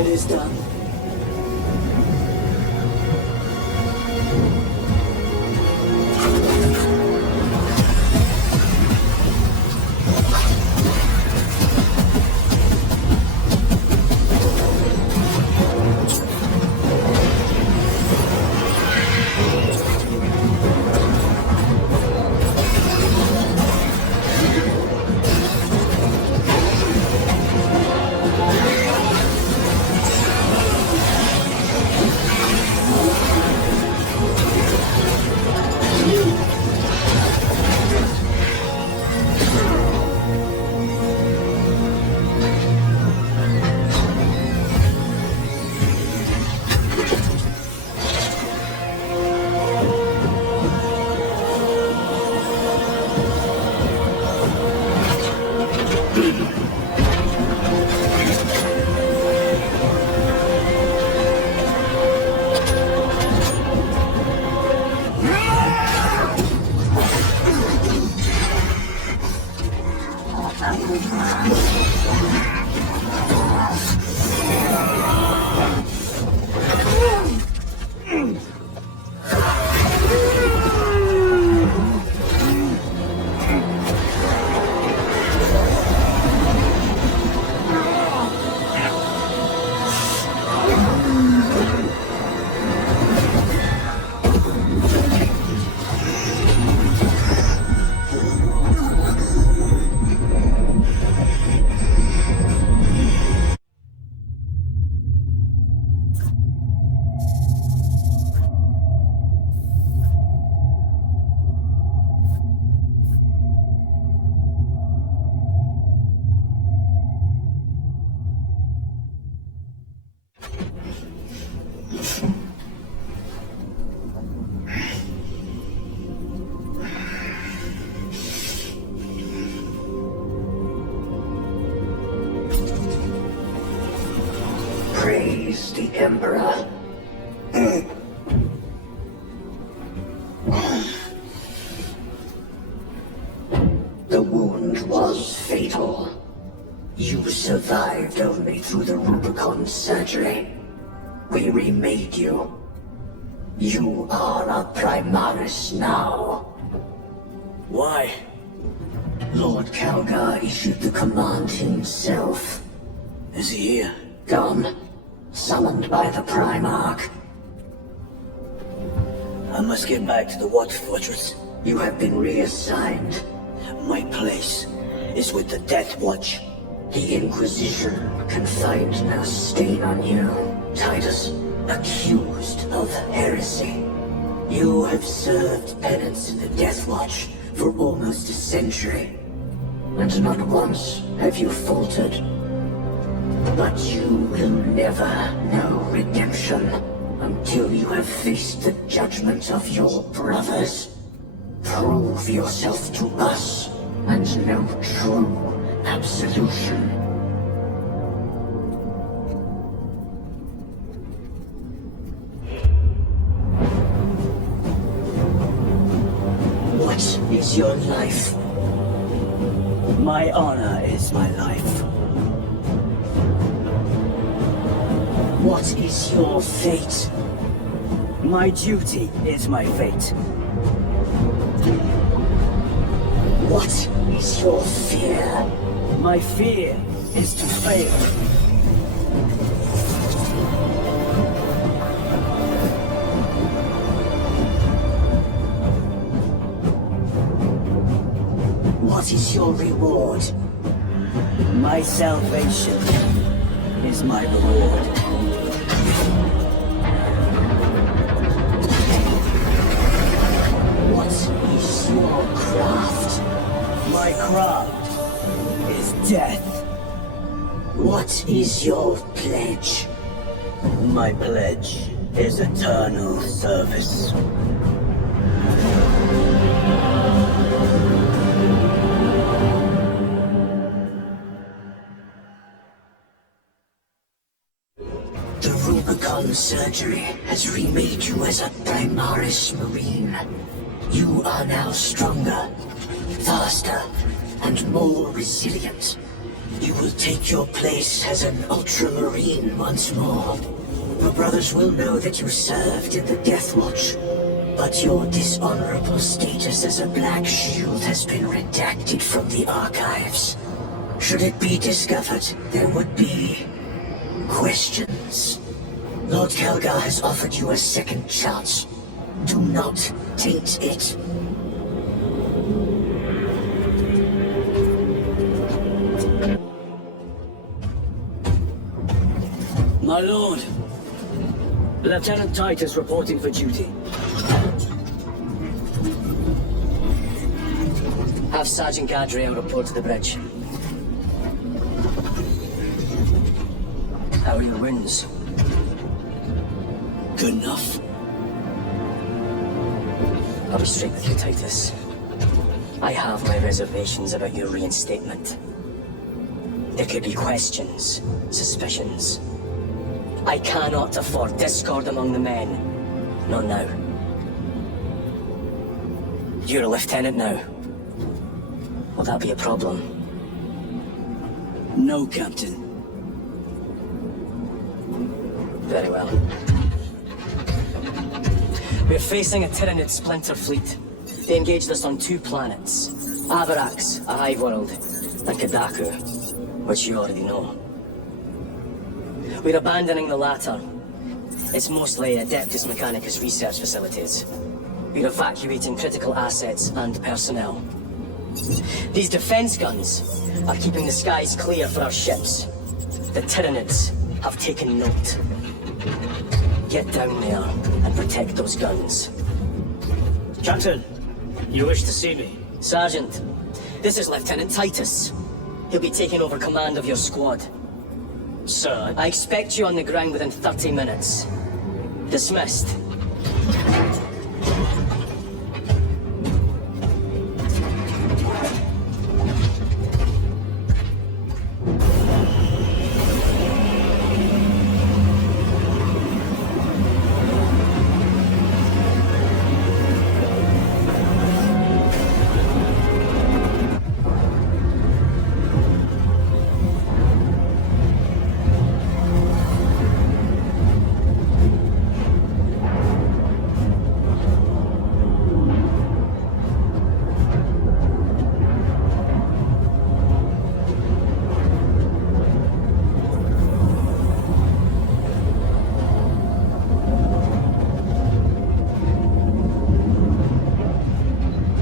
It is done. Praise the Emperor. The wound was fatal. You survived only through the Rubicon surgery. We remade you. You are a Primaris now. Why? Lord Calgar issued the command himself. Is he here? Gone. Summoned by the Primarch. I must get back to the Watch Fortress. You have been reassigned. My place is with the Death Watch. The Inquisition can find no stain on you, Titus. Accused of heresy. You have served penance in the Death Watch for almost a century. And not once have you faltered. But you will never know redemption until you have faced the judgment of your brothers. Prove yourself to us and know true absolution. What is your life? My honor is my life. What is your fate? My duty is my fate. What is your fear? My fear is to fail. What is your reward? My salvation is my reward. What is your craft? My craft is death. What is your pledge? My pledge is eternal service. The Rubicon surgery has remade you as a Primaris Marine. You are now stronger, faster, and more resilient. You will take your place as an ultramarine once more. Your brothers will know that you served in the Death Watch, but your dishonorable status as a Black Shield has been redacted from the archives. Should it be discovered, there would be questions. Lord Kelgar has offered you a second chance. Do not taint it. My lord, Lieutenant Titus reporting for duty. Have Sergeant Gadriel report to the bridge. How are your wounds? Good enough. I'll be straight with you, Titus. I have my reservations about your reinstatement. There could be questions, suspicions. I cannot afford discord among the men. Not now. You're a lieutenant now. Will that be a problem? No, Captain. Very well. We're facing a Tyranid splinter fleet. They engaged us on 2 planets. Avarax, a hive world, and Kadaku, which you already know. We're abandoning the latter. It's mostly Adeptus Mechanicus research facilities. We're evacuating critical assets and personnel. These defense guns are keeping the skies clear for our ships. The Tyranids have taken note. Get down there and protect those guns. Captain, you wish to see me? Sergeant, this is Lieutenant Titus. He'll be taking over command of your squad. Sir, I expect you on the ground within 30 minutes. Dismissed.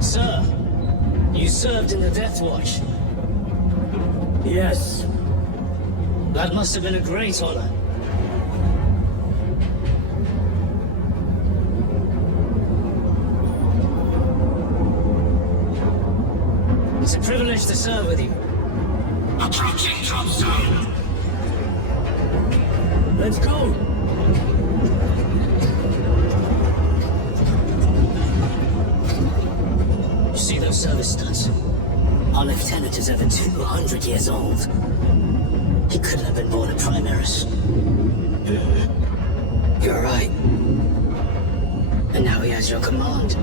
Sir, you served in the Death Watch. Yes. That must have been a great honor. It's a privilege to serve with you. Approaching drop zone. Let's go! You see those service stunts? Our lieutenant is over 200 years old. He couldn't have been born a Primaris. You're right. And now he has your command.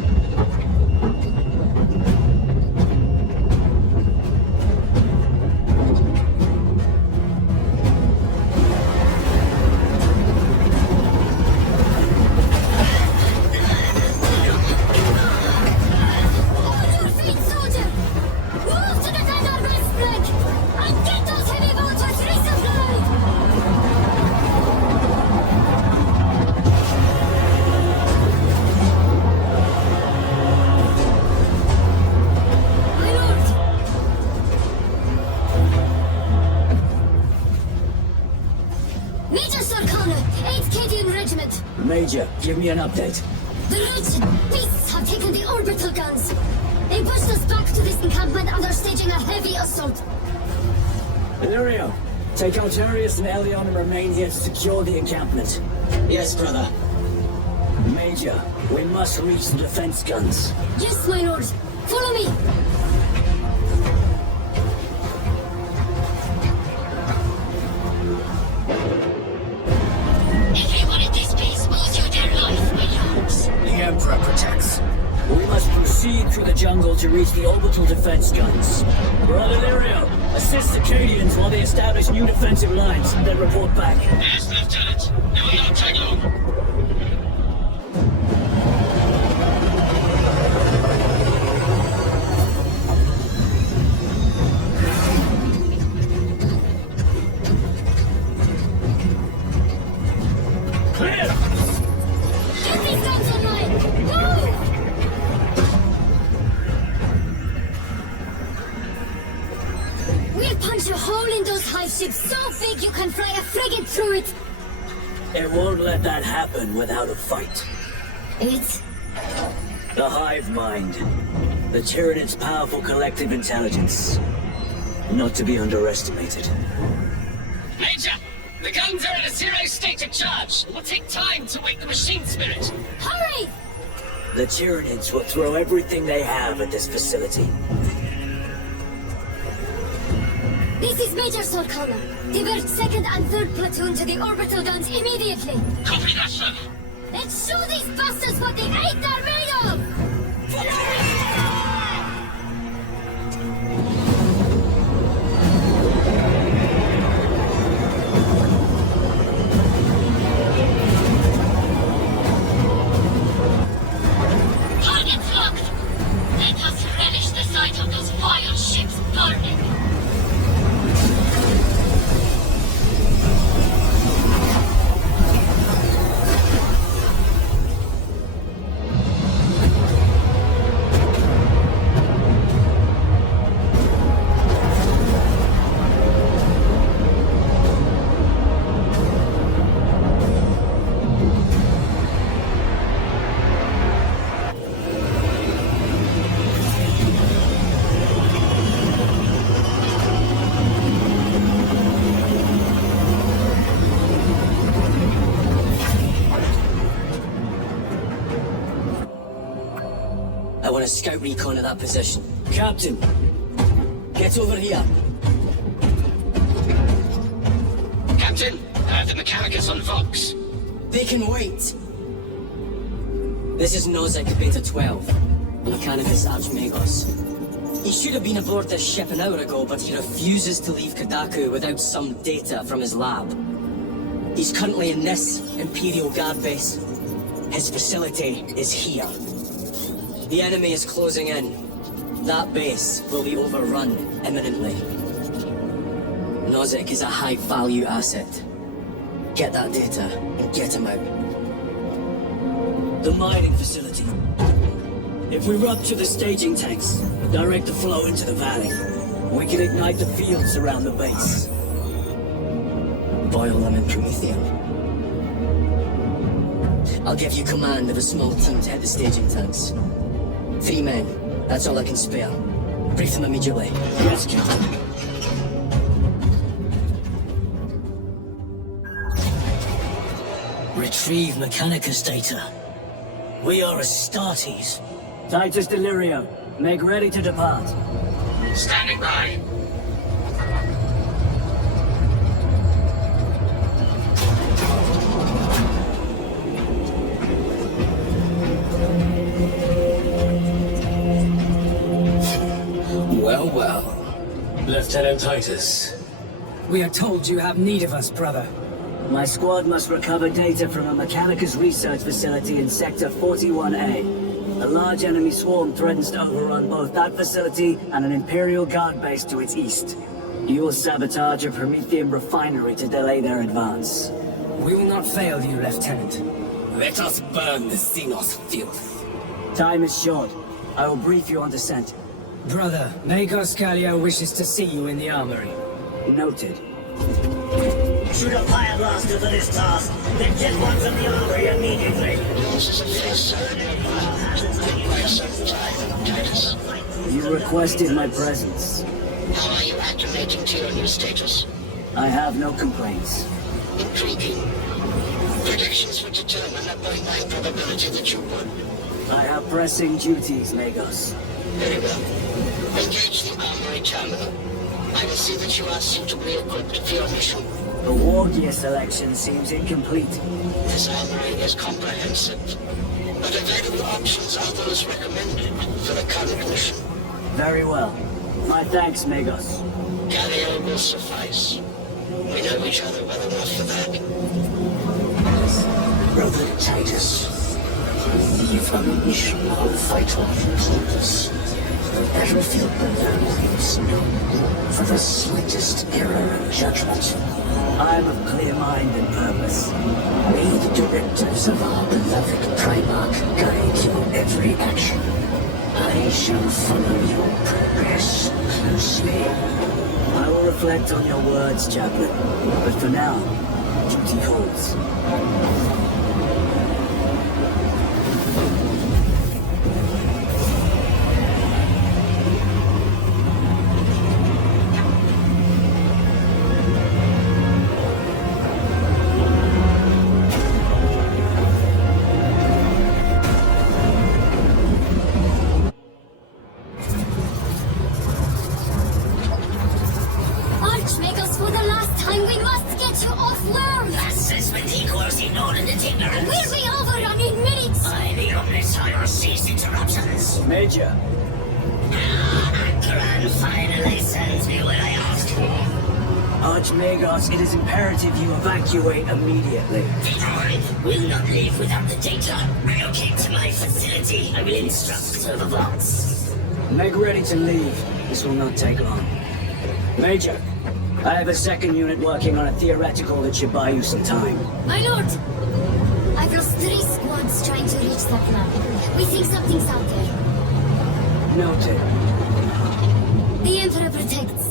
Major, give me an update. The wretched beasts have taken the orbital guns. They pushed us back to this encampment and are staging a heavy assault. Illyrio, take out Arius and Elion and remain here to secure the encampment. Yes, brother. Major, we must reach the defense guns. Yes, my lord. Follow me. Everyone in this base owes you their life, my lords. The Emperor protects. We must proceed. proceed through the jungle to reach the orbital defense guns. Brother Lirio, assist the Cadians while they establish new defensive lines, then report back. Yes, Lieutenant. It will not take long. Get these guns online! Move! We'll punch a hole in those hive ships so big you can fly a frigate through it! It won't let that happen without a fight. It's... The hive mind. The Tyranid's powerful collective intelligence. Not to be underestimated. Major! The guns are in a zero state of charge. It will take time to wake the machine spirit. Hurry! The Tyranids will throw everything they have at this facility. This is Major Sorkala. Divert 2nd and 3rd platoon to the orbital guns immediately. Copy that, sir. Let's show these bastards what they ain't they're made of! Target's locked. Let us relish the sight of those vile ships burning. I want a scout recon of that position. Captain, Get over here. Captain, the Mechanicus on Vox. They can wait. This is Nozick Beta 12, Mechanicus Archmagos. He should have been aboard this ship an hour ago, but he refuses to leave Kadaku without some data from his lab. He's currently in this Imperial Guard base. His facility is here. The enemy is closing in. That base will be overrun imminently. Nozick is a high-value asset. Get that data and get him out. the mining facility. If we rupture the staging tanks, direct the flow into the valley, we can ignite the fields around the base. Boil them in Promethium. I'll give you command of a small team to hit the staging tanks. 3 men, that's all I can spare. Brief them immediately. Yes, Captain. Retrieve Mechanicus data. We are Astartes. Titus Delirio, make ready to depart. Standing by. Well, well. Lieutenant Titus. We are told you have need of us, brother. My squad must recover data from a Mechanicus research facility in Sector 41A. A large enemy swarm threatens to overrun both that facility and an Imperial Guard base to its east. You will sabotage a Promethium refinery to delay their advance. We will not fail you, Lieutenant. Let us burn the xenos filth. Time is short. I will brief you on descent. Brother, Magos Kallio wishes to see you in the armory. Noted. Shoot a fire blaster for this task, then get one from the armory immediately. You requested my presence. How are you activating to your new status? I have no complaints. Intriguing. Predictions would determine a 0.9 probability that you would. I have pressing duties, Magos. Very well. Engage the armory terminal. I will see that you are suitably equipped for your mission. The war gear selection seems incomplete. This armory is comprehensive. but available options are those recommended for the current mission. Very well. My thanks, Magos. Galileo will suffice. We know each other well enough for that. Brother Titus, leave a mission of vital importance. The battlefield below leaves no room for the slightest error in judgment. I'm of clear mind and purpose. May the directives of our beloved Primarch guide your every action. I shall follow your progress closely. I will reflect on your words, Chaplain. But for now, duty calls. Archmagos, for the last time, we must get you off-world! We'll be over in minutes! Major, Finally sends me what I asked for. Archmagos, it is imperative you evacuate immediately. Will not leave without the data. Relocate to my facility. I will instruct server bots. Make ready to leave. This will not take long. Major, I have a second unit working on a theoretical that should buy you some time. My lord! I've lost 3 squads trying to reach that lab. We think something's out there. Noted. The Emperor protects.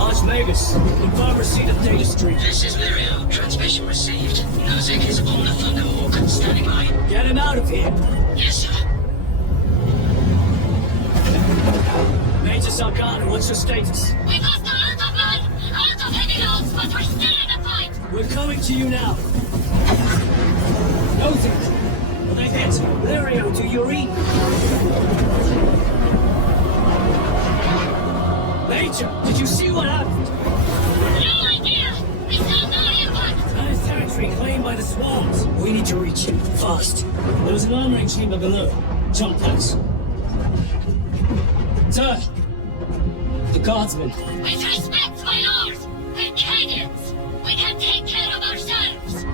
Archmagus, confirm receipt of data stream. This is Mario. Transmission received. Nozick is on the Thunderhawk. Standing by. Get him out of here! Yes, sir. Major Sarkana, what's your status? We must out of line! Out of heavy loads, but we're still in the fight! We're coming to you now. Nozick! Will they hit? Lirio, do you read? Major, did you see what happened? No idea! We saw no impact! That is territory claimed by the swarms. We need to reach him, fast. There was an armoring chamber below. Jump packs. Sir! The guardsmen. With respect, my lord! We're Canadians! We can take care of ourselves!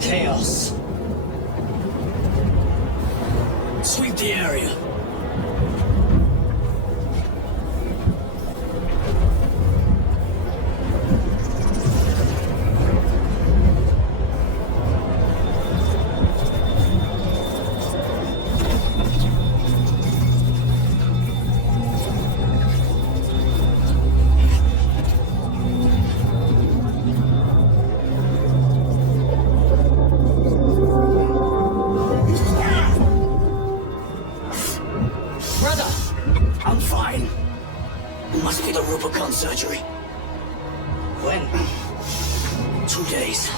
Chaos. Sweep the area. I'm fine. Must be the Rubicon surgery. When? 2 days.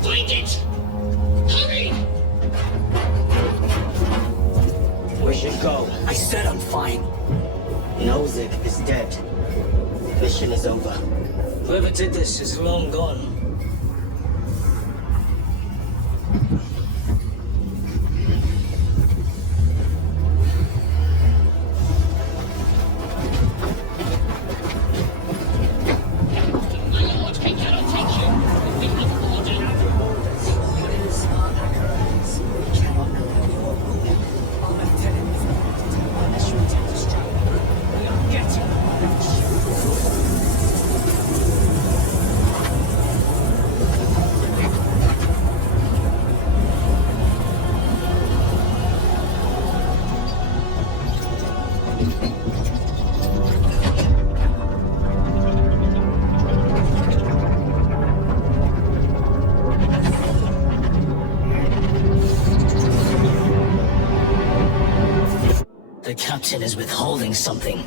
Find it! Hurry! We should go. I said I'm fine. Nozick is dead. Mission is over. Whoever did this is long gone. My lord, I cannot take you. We have ordered. Orders are acrobats. We cannot allow your movement. Our lieutenant is about to take unless you intend to strike. We are getting on that ship. The captain is withholding something.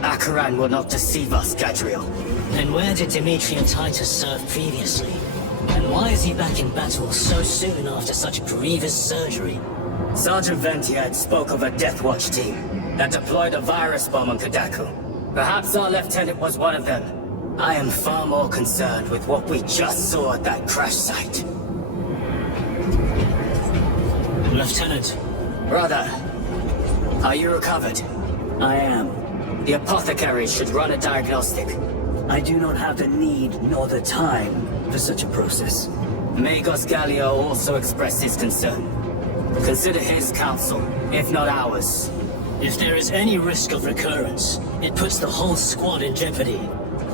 Akaran will not deceive us, Gadriel. Then where did Dimitri and Titus serve previously? And why is he back in battle so soon after such grievous surgery? Sergeant Ventiad spoke of a Death Watch team that deployed a virus bomb on Kadaku. Perhaps our lieutenant was one of them. I am far more concerned with what we just saw at that crash site. Lieutenant. Brother. Are you recovered? I am. The apothecary should run a diagnostic. I do not have the need nor the time for such a process. Magos Gallio also expressed his concern. Consider his counsel, if not ours. If there is any risk of recurrence, it puts the whole squad in jeopardy.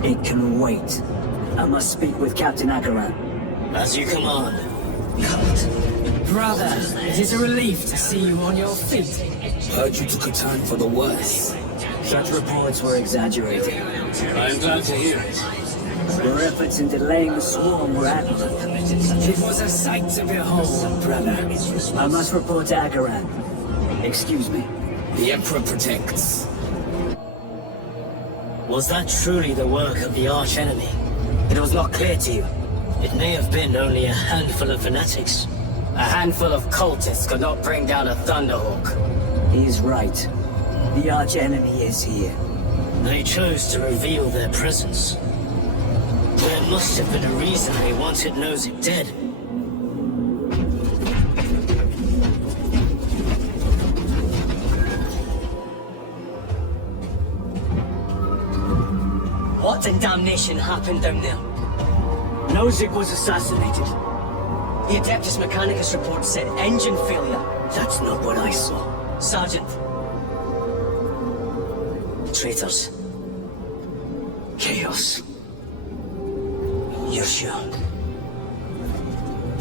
It can wait. I must speak with Captain Akaran. As you command. Brother, it is a relief to see you on your feet. Heard you took a turn for the worse. Such reports were exaggerated. I'm glad to hear it. Your efforts in delaying the swarm were admirable. It was a sight to behold, brother. I must report to Akaran. Excuse me. The Emperor protects. Was that truly the work of the arch-enemy? It was not clear to you. It may have been only a handful of fanatics. A handful of cultists could not bring down a Thunderhawk. He's right. The arch-enemy is here. They chose to reveal their presence. There must have been a reason they wanted Nozick dead. What in damnation happened down there? Nozick was assassinated. The Adeptus Mechanicus report said engine failure. That's not what I saw. Sergeant. Traitors. Chaos. You're sure?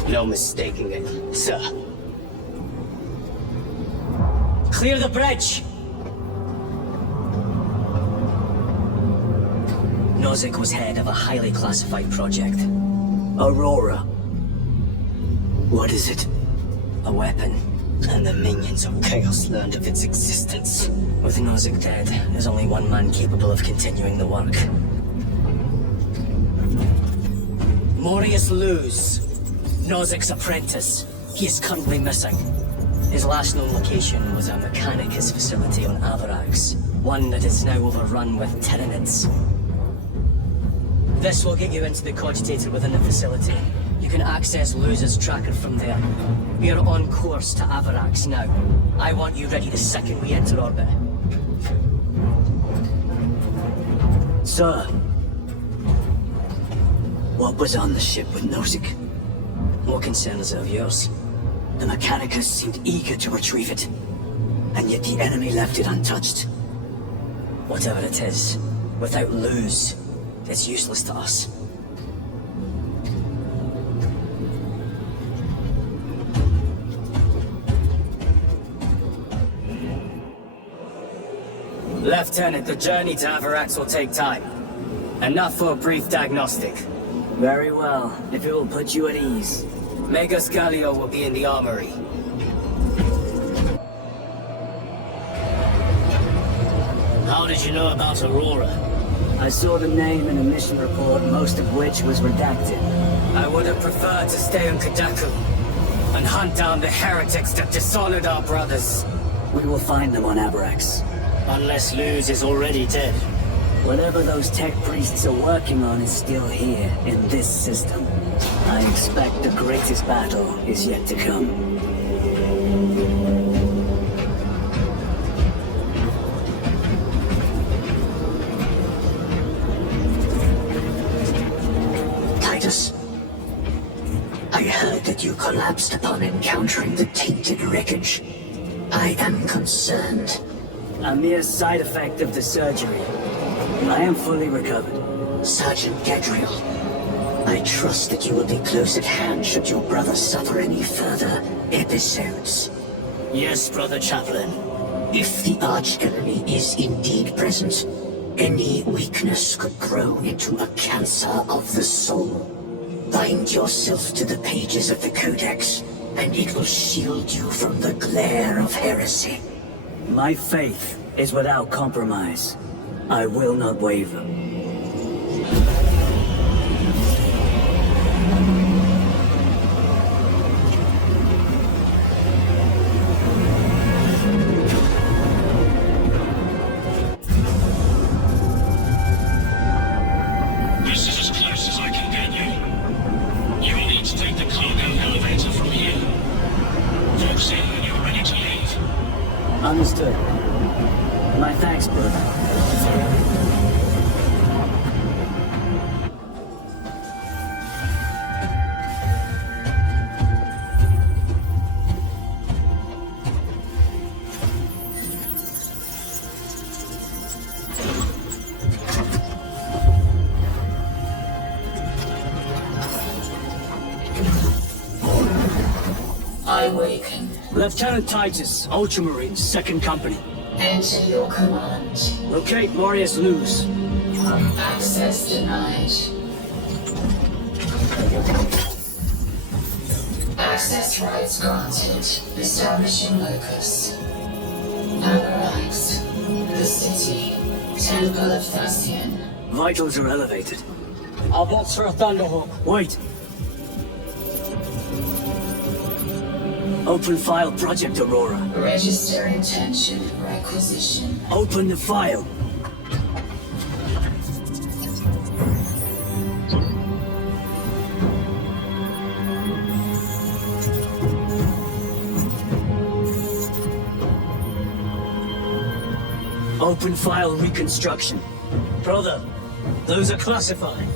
No mistaking it, sir. Clear the bridge! Nozick was head of a highly classified project. Aurora. What is it? A weapon, and the minions of Chaos learned of its existence. With Nozick dead, there's only one man capable of continuing the work. Morius Luz, Nozick's apprentice. He is currently missing. His last known location was a Mechanicus facility on Avarax, one that is now overrun with Tyranids. This will get you into the cogitator within the facility. You can access Luz's tracker from there. We are on course to Avarax now. I want you ready the second we enter orbit. Sir. What was on the ship with Nozick? What concern is it of yours? The Mechanicus seemed eager to retrieve it. And yet the enemy left it untouched. Whatever it is, without Luz, it's useless to us. Lieutenant, the journey to Avarax will take time. Enough for a brief diagnostic. Very well, if it will put you at ease. Megas Galio will be in the armory. How did you know about Aurora? I saw the name in a mission report, most of which was redacted. I would have preferred to stay on Kadaku and hunt down the heretics that dishonored our brothers. We will find them on Abrax. Unless Luz is already dead. Whatever those tech priests are working on is still here, in this system. I expect the greatest battle is yet to come. Titus, I heard that you collapsed upon encountering the tainted wreckage. I am concerned. A mere side effect of the surgery. I am fully recovered. Sergeant Gadriel, I trust that you will be close at hand should your brother suffer any further episodes. Yes, Brother Chaplain. If the arch-enemy is indeed present, any weakness could grow into a cancer of the soul. Bind yourself to the pages of the Codex, and it will shield you from the glare of heresy. My faith is without compromise. I will not waver. This is as close as I can get you. You will need to take the cargo elevator from here. Folks in when you're ready to leave. Understood. My thanks, brother. I waken. Lieutenant Titus, Ultramarines, 2nd Company. Enter your command. Locate Marius Luz. Access denied. Access rights granted. Establishing locus. Abrax. The city. Temple of Thasian. Vitals are elevated. I'll box for a Thunderhawk. Wait! Open file Project Aurora. Register intention requisition. Open the file. Open file reconstruction. Brother, those are classified.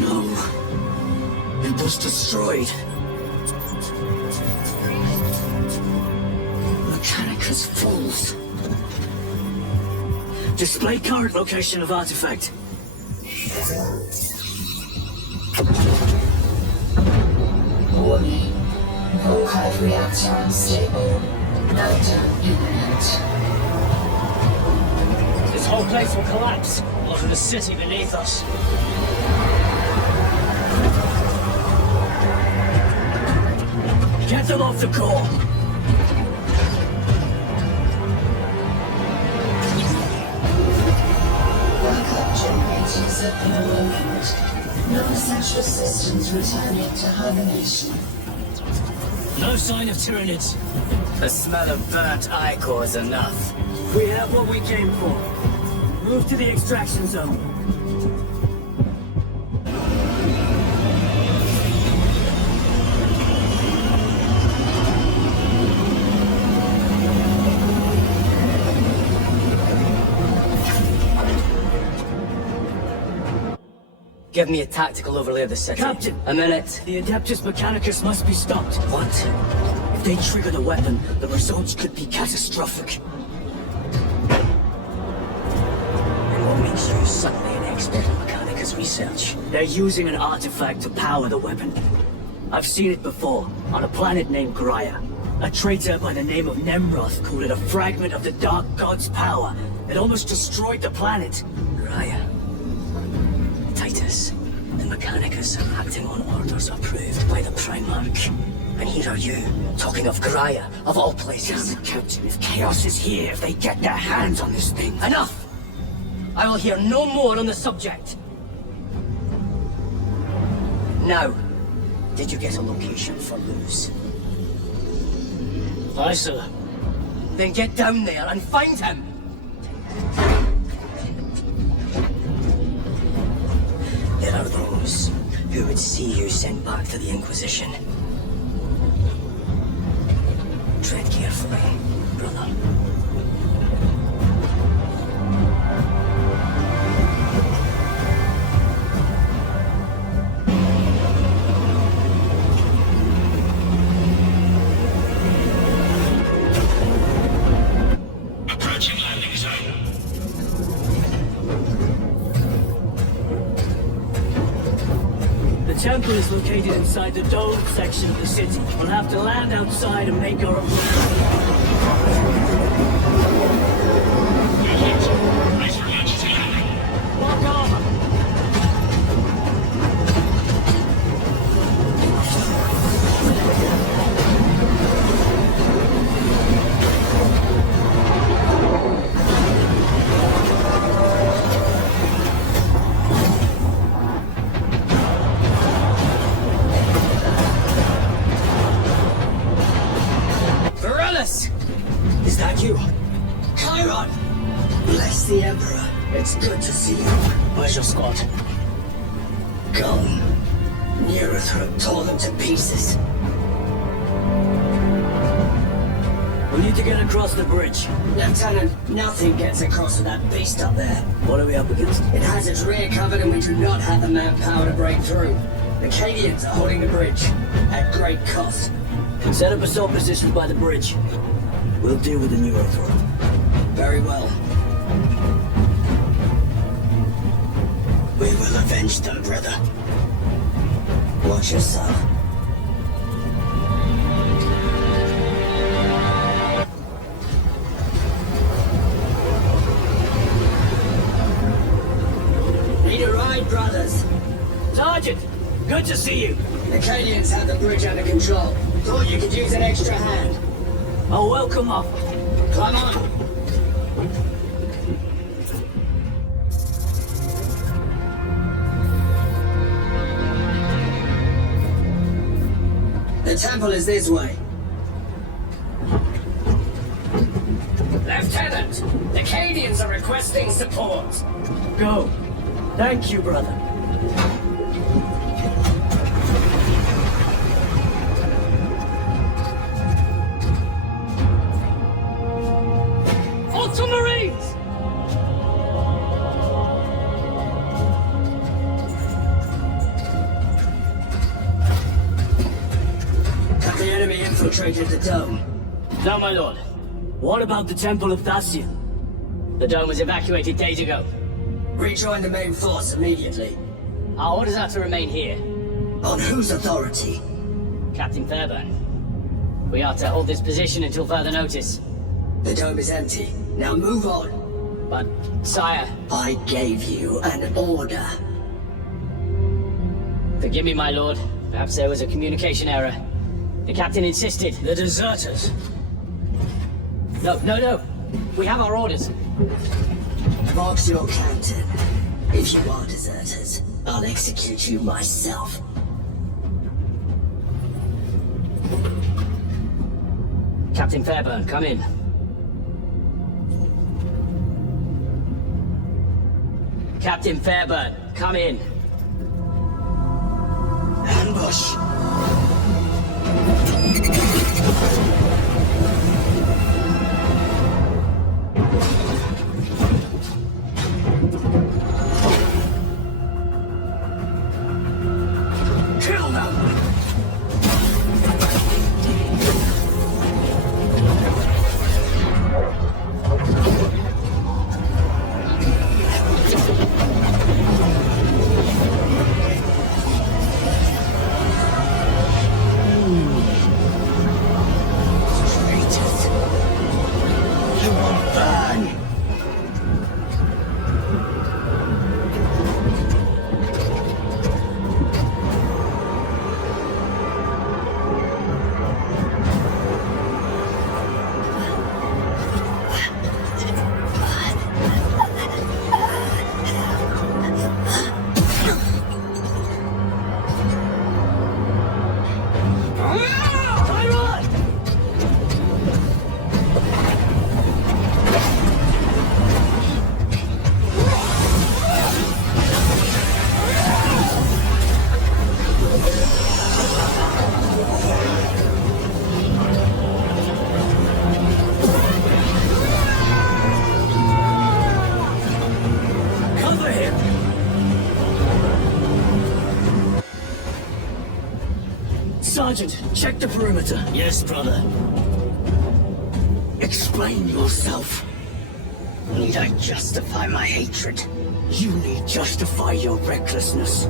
No. It was destroyed. Mechanicus falls. Display current location of artifact. Warning. Archive reactor unstable. Meltdown imminent. This whole place will collapse. Over the city beneath us. Get them off the core! Backup generators have been awakened. Non-essential systems returning to hibernation. No sign of Tyranids. The smell of burnt ichor is enough. We have what we came for. Move to the extraction zone. Give me a tactical overlay of the city. Captain! A minute. The Adeptus Mechanicus must be stopped. What? If they trigger the weapon, the results could be catastrophic. And what makes you suddenly an expert in Mechanicus research? They're using an artifact to power the weapon. I've seen it before, on a planet named Graia. A traitor by the name of Nemroth called it a fragment of the Dark God's power. It almost destroyed the planet. Graia. Titus. The Mechanicus are acting on orders approved by the Primarch. And here are you, talking of Graia, of all places. Captain, if Chaos is here, if they get their hands on this thing... Enough! I will hear no more on the subject. Now, did you get a location for Luz? Aye, sir. Then get down there and find him! There are those who would see you sent back to the Inquisition. Tread carefully, brother. Approaching landing zone. The temple is located inside the domed section of the city. We'll have to land outside and make our own. Race for emergency landing. Lock armor! Is that you? Chiron! Bless the Emperor. It's good to see you. Where's your squad? Gone. Nearithra tore them to pieces. We need to get across the bridge. Lieutenant, nothing gets across with that beast up there. What are we up against? It has its rear covered and we do not have the manpower to break through. The Cadians are holding the bridge, at great cost. Set up assault positions by the bridge. We'll deal with the new Earthworld. Very well. We will avenge them, brother. Watch yourself. Need a ride, brothers? Sergeant! Good to see you! The Cadians have the bridge under control. Thought you could use an extra hand. A welcome offer. Climb on! The temple is this way. Lieutenant, the Cadians are requesting support. Go. Thank you, brother. Ultramarines! Have the enemy infiltrated the dome? Now, my lord. What about the Temple of Thasian? The dome was evacuated days ago. Rejoin the main force immediately. Our orders are to remain here. On whose authority? Captain Fairburn. We are to hold this position until further notice. The dome is empty. Now move on. But, sire... I gave you an order. Forgive me, my lord. Perhaps there was a communication error. The captain insisted. The deserters. No. We have our orders. Box your captain. If you are deserters, I'll execute you myself. Captain Fairburn, come in. Captain Fairburn, come in. Ambush! Kill them! Traitors! Sergeant, check the perimeter. Yes, brother. Explain yourself. Need I justify my hatred? You need justify your recklessness.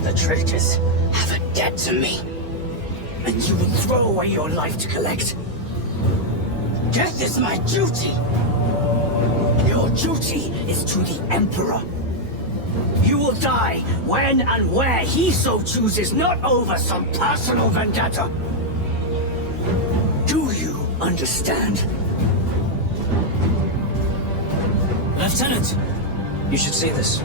The traitors have a debt to me. And you will throw away your life to collect. Death is my duty. Your duty is to the Emperor. You will die when and where he so chooses, not over some personal vendetta. Do you understand? Lieutenant, you should see this.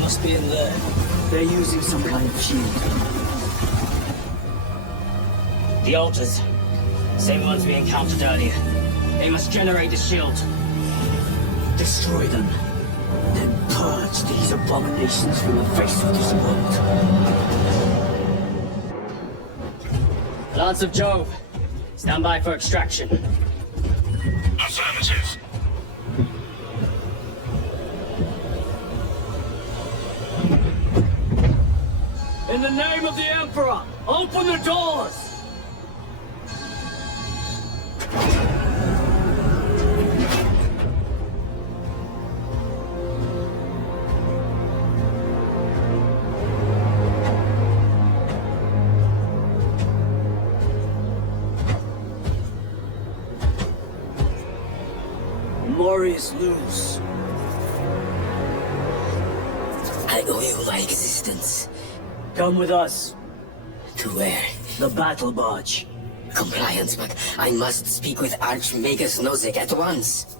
Must be in there. They're using some kind of shield. The altars. Same ones we encountered earlier. They must generate a shield. Destroy them. Then purge these abominations from the face of this world. Lance of Jove. Stand by for extraction. Affirmative. In the name of the Emperor, open the doors! Morius loose. I owe you my existence. Come with us. To where? The battle barge. Compliance, but I must speak with Archmagus Nozick at once.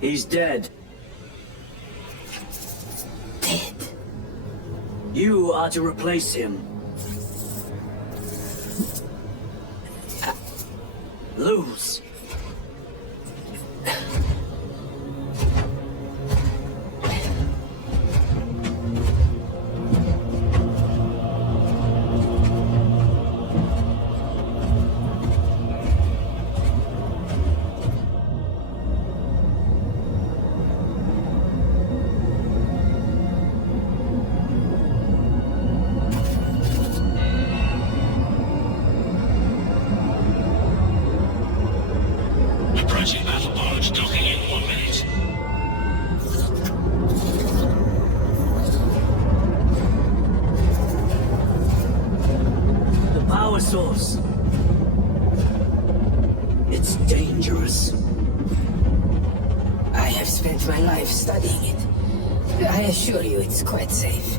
He's dead. Dead? You are to replace him. Lose. Approaching battle barge, docking in 1 minute. The power source. It's dangerous. I have spent my life studying it. I assure you it's quite safe.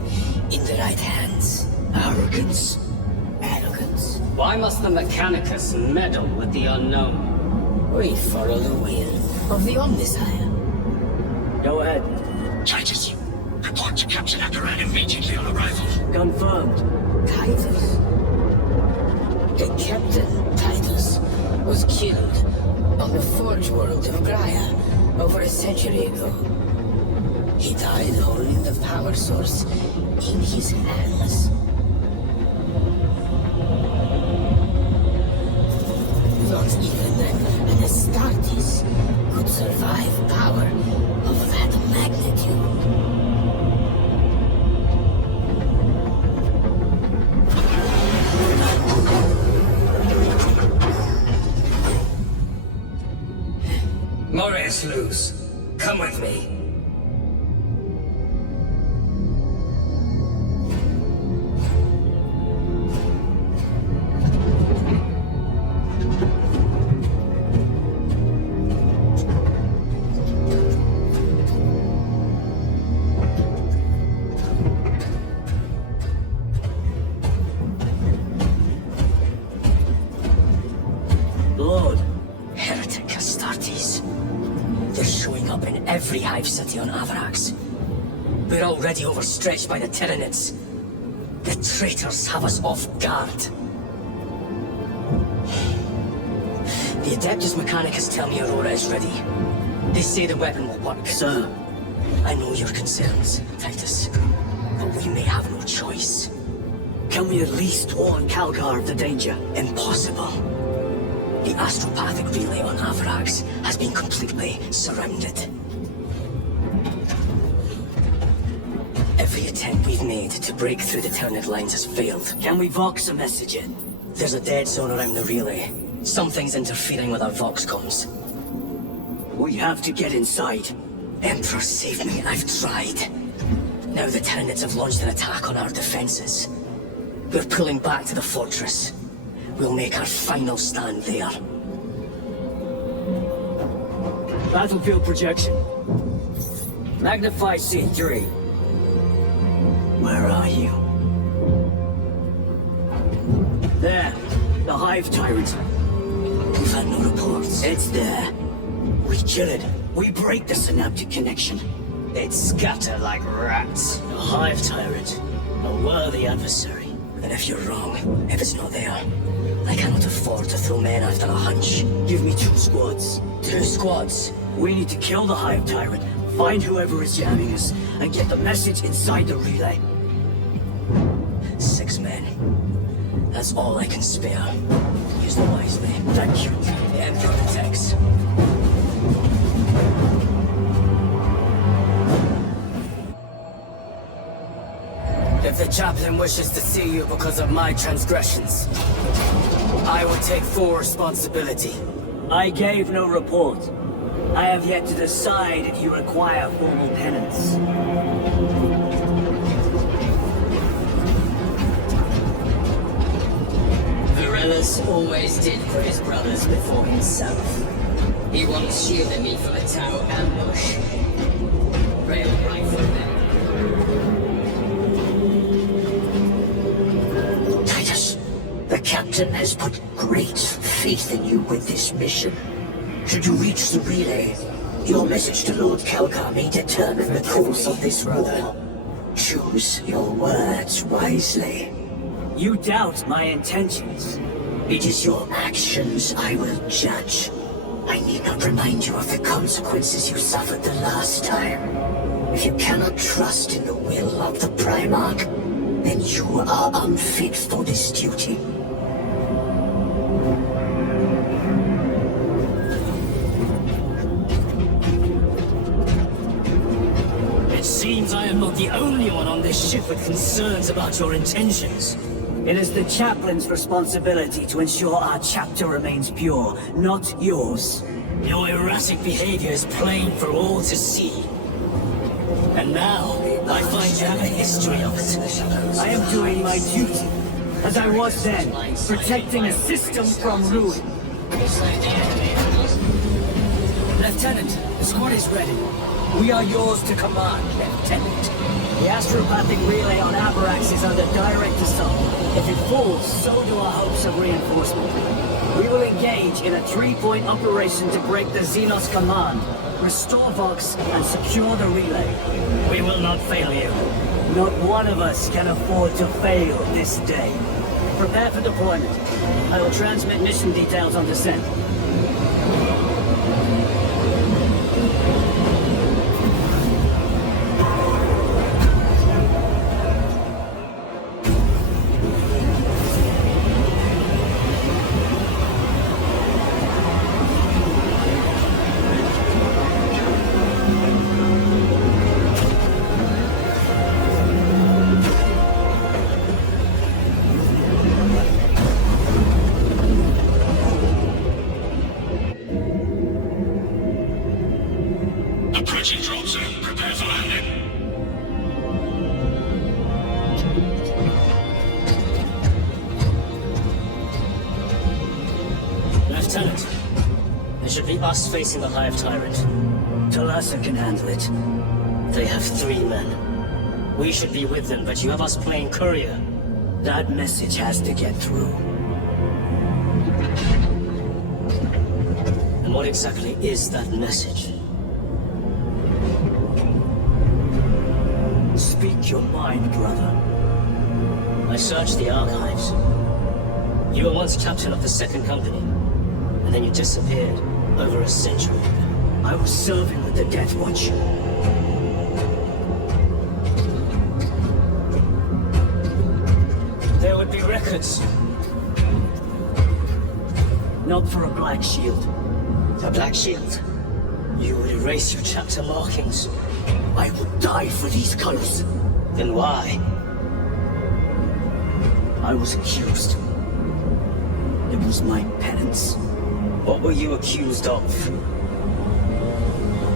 In the right hands. Arrogance. Arrogance. Why must the Mechanicus meddle with the unknown? We follow the will of the Omniscient. Go ahead. Titus, report to Captain Akaran immediately on arrival. Confirmed. Titus. Captain Titus was killed on the Forge world of Graia over a century ago. He died holding the power source in his hands. Not even an Astartes could survive power of that magnitude. Morius loose. Come with me. Lord. Heretic Astartes. They're showing up in every hive city on Avarax. We're already overstretched by the Tyranids. The traitors have us off guard. The Adeptus Mechanicus tell me Aurora is ready. They say the weapon will work. Sir. I know your concerns, Titus. but we may have no choice. Can we at least warn Calgar of the danger? Impossible. The astropathic relay on Avarax has been completely surrounded. Every attempt we've made to break through the Tyranid lines has failed. Can we vox a message in? There's a dead zone around the relay. Something's interfering with our vox comms. We have to get inside. Emperor, save me, I've tried. Now the Tyranids have launched an attack on our defenses. We're pulling back to the fortress. We'll make our final stand there. Battlefield projection. Magnify C3. Where are you? There. The Hive Tyrant. We've had no reports. It's there. We kill it. We break the synaptic connection. They'd scatter like rats. The Hive Tyrant. A worthy adversary. And if you're wrong, if it's not there, I cannot afford to throw men after a hunch. Give me 2 squads. 2 squads? We need to kill the Hive Tyrant, find whoever is jamming us, and get the message inside the relay. 6 men. That's all I can spare. Use them wisely. Thank you. The Emperor protects. If the chaplain wishes to see you because of my transgressions, I will take full responsibility. I gave no report. I have yet to decide if you require formal penance. Varellus always did put his brothers before himself. He once shielded me from a Tau ambush. Rail right from them. The captain has put great faith in you with this mission. Should you reach the relay, your message to Lord Calgar may determine the course of this war. Choose your words wisely. You doubt my intentions. It is your actions I will judge. I need not remind you of the consequences you suffered the last time. If you cannot trust in the will of the Primarch, then you are unfit for this duty. It seems I am not the only one on this ship with concerns about your intentions. It is the chaplain's responsibility to ensure our chapter remains pure, not yours. Your erratic behavior is plain for all to see. And now, I find you have a history of it. I am doing my duty, as I was then, protecting a system from ruin. Lieutenant, the squad is ready. We are yours to command, Lieutenant. The astropathic relay on Avarax is under direct assault. If it falls, so do our hopes of reinforcement. We will engage in a 3-point operation to break the Xenos command, restore Vox, and secure the relay. We will not fail you. Not one of us can afford to fail this day. Prepare for deployment. I will transmit mission details on descent. Approaching drop zone. Prepare for landing. Lieutenant, it should be us facing the Hive Tyrant. Talassa can handle it. They have 3 men. We should be with them, but you have us playing courier. That message has to get through. And what exactly is that message? Speak your mind, brother. I searched the archives. You were once captain of the 2nd Company, and then you disappeared over a century. I was serving with the Death Watch. records. Not for a black shield. A black shield. You would erase your chapter markings. I would die for these colors. Then why? I was accused. It was my penance. What were you accused of?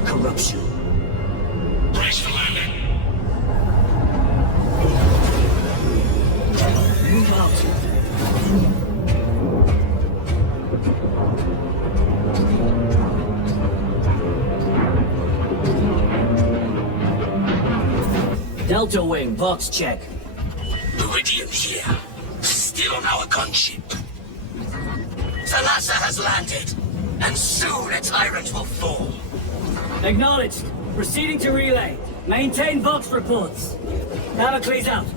Corruption. Brace for landing. Move out. Delta Wing, box check. Meridian here. Still on our gunship. Thalassa has landed, and soon a tyrant will fall. Acknowledged. Proceeding to relay. Maintain Vox reports. Damocles out.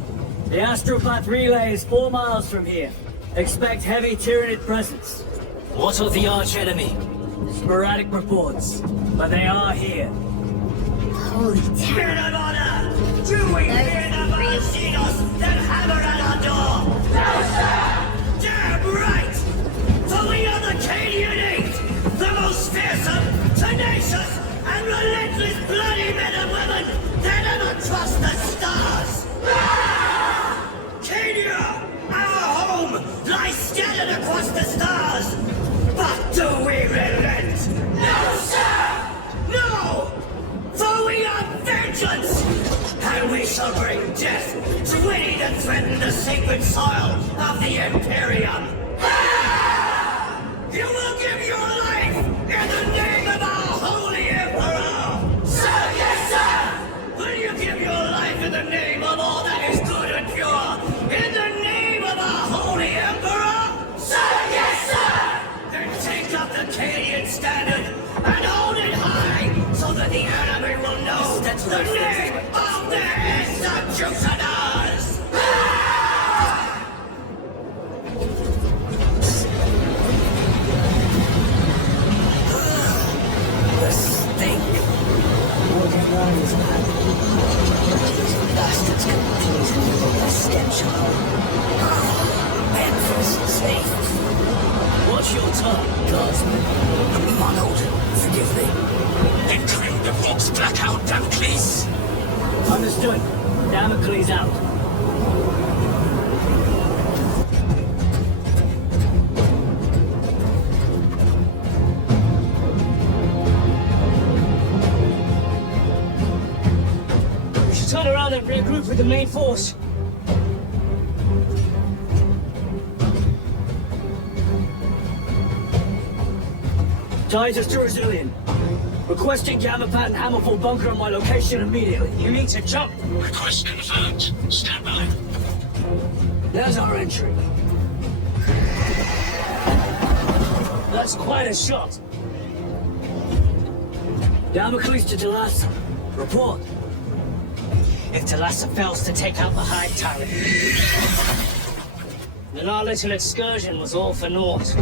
The Astropath relay is 4 miles from here. Expect heavy Tyranid presence. What of the arch enemy? Sporadic reports, but they are here. Holy Men of honor! Do we fear the xenos that hammer at our door? No, sir! Damn right! For we are the Cadian 8, the most fearsome, tenacious, and relentless bloody men and women that ever trust the stars! Cadia, our home, lies scattered across the stars! But do we relent? No, sir! No! For we are vengeance! And we shall bring death to any that threaten the sacred soil of the Imperium! You will give your life in the name of our holy Emperor! Sir, yes, sir! Will you give your life in the name of all that is good and pure? In the name of our holy Emperor? Sir, yes, sir! Then take up the Cadian standard and hold it high so that the enemy will know the name of their executioners! The stink. These bastards can please live on their stench hole. Memphis safe. Watch your tongue, guardsman. Muddled. Forgive me. Entering the Vox blackout, Damocles. Understood. Damocles out. We should turn around and regroup with the main force. Titus to Resilient. Requesting Gamma Pattern Hammerfall bunker on my location immediately. You need to jump. Request confirmed. Stand by. There's our entry. That's quite a shot. Damocles to Thalassa. Report. If Thalassa fails to take out the Hive Tyrant, then our little excursion was all for naught.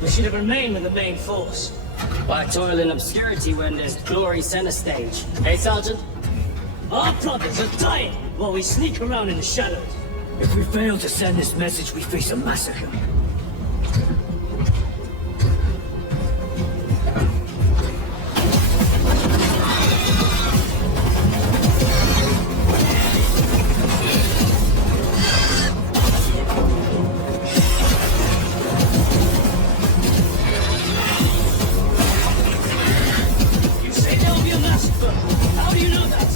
We should have remained with the main force. Why toil in obscurity when there's glory center stage? Hey, Sergeant? Our brothers are dying while we sneak around in the shadows. If we fail to send this message, we face a massacre. You say there'll be a massacre. How do you know that?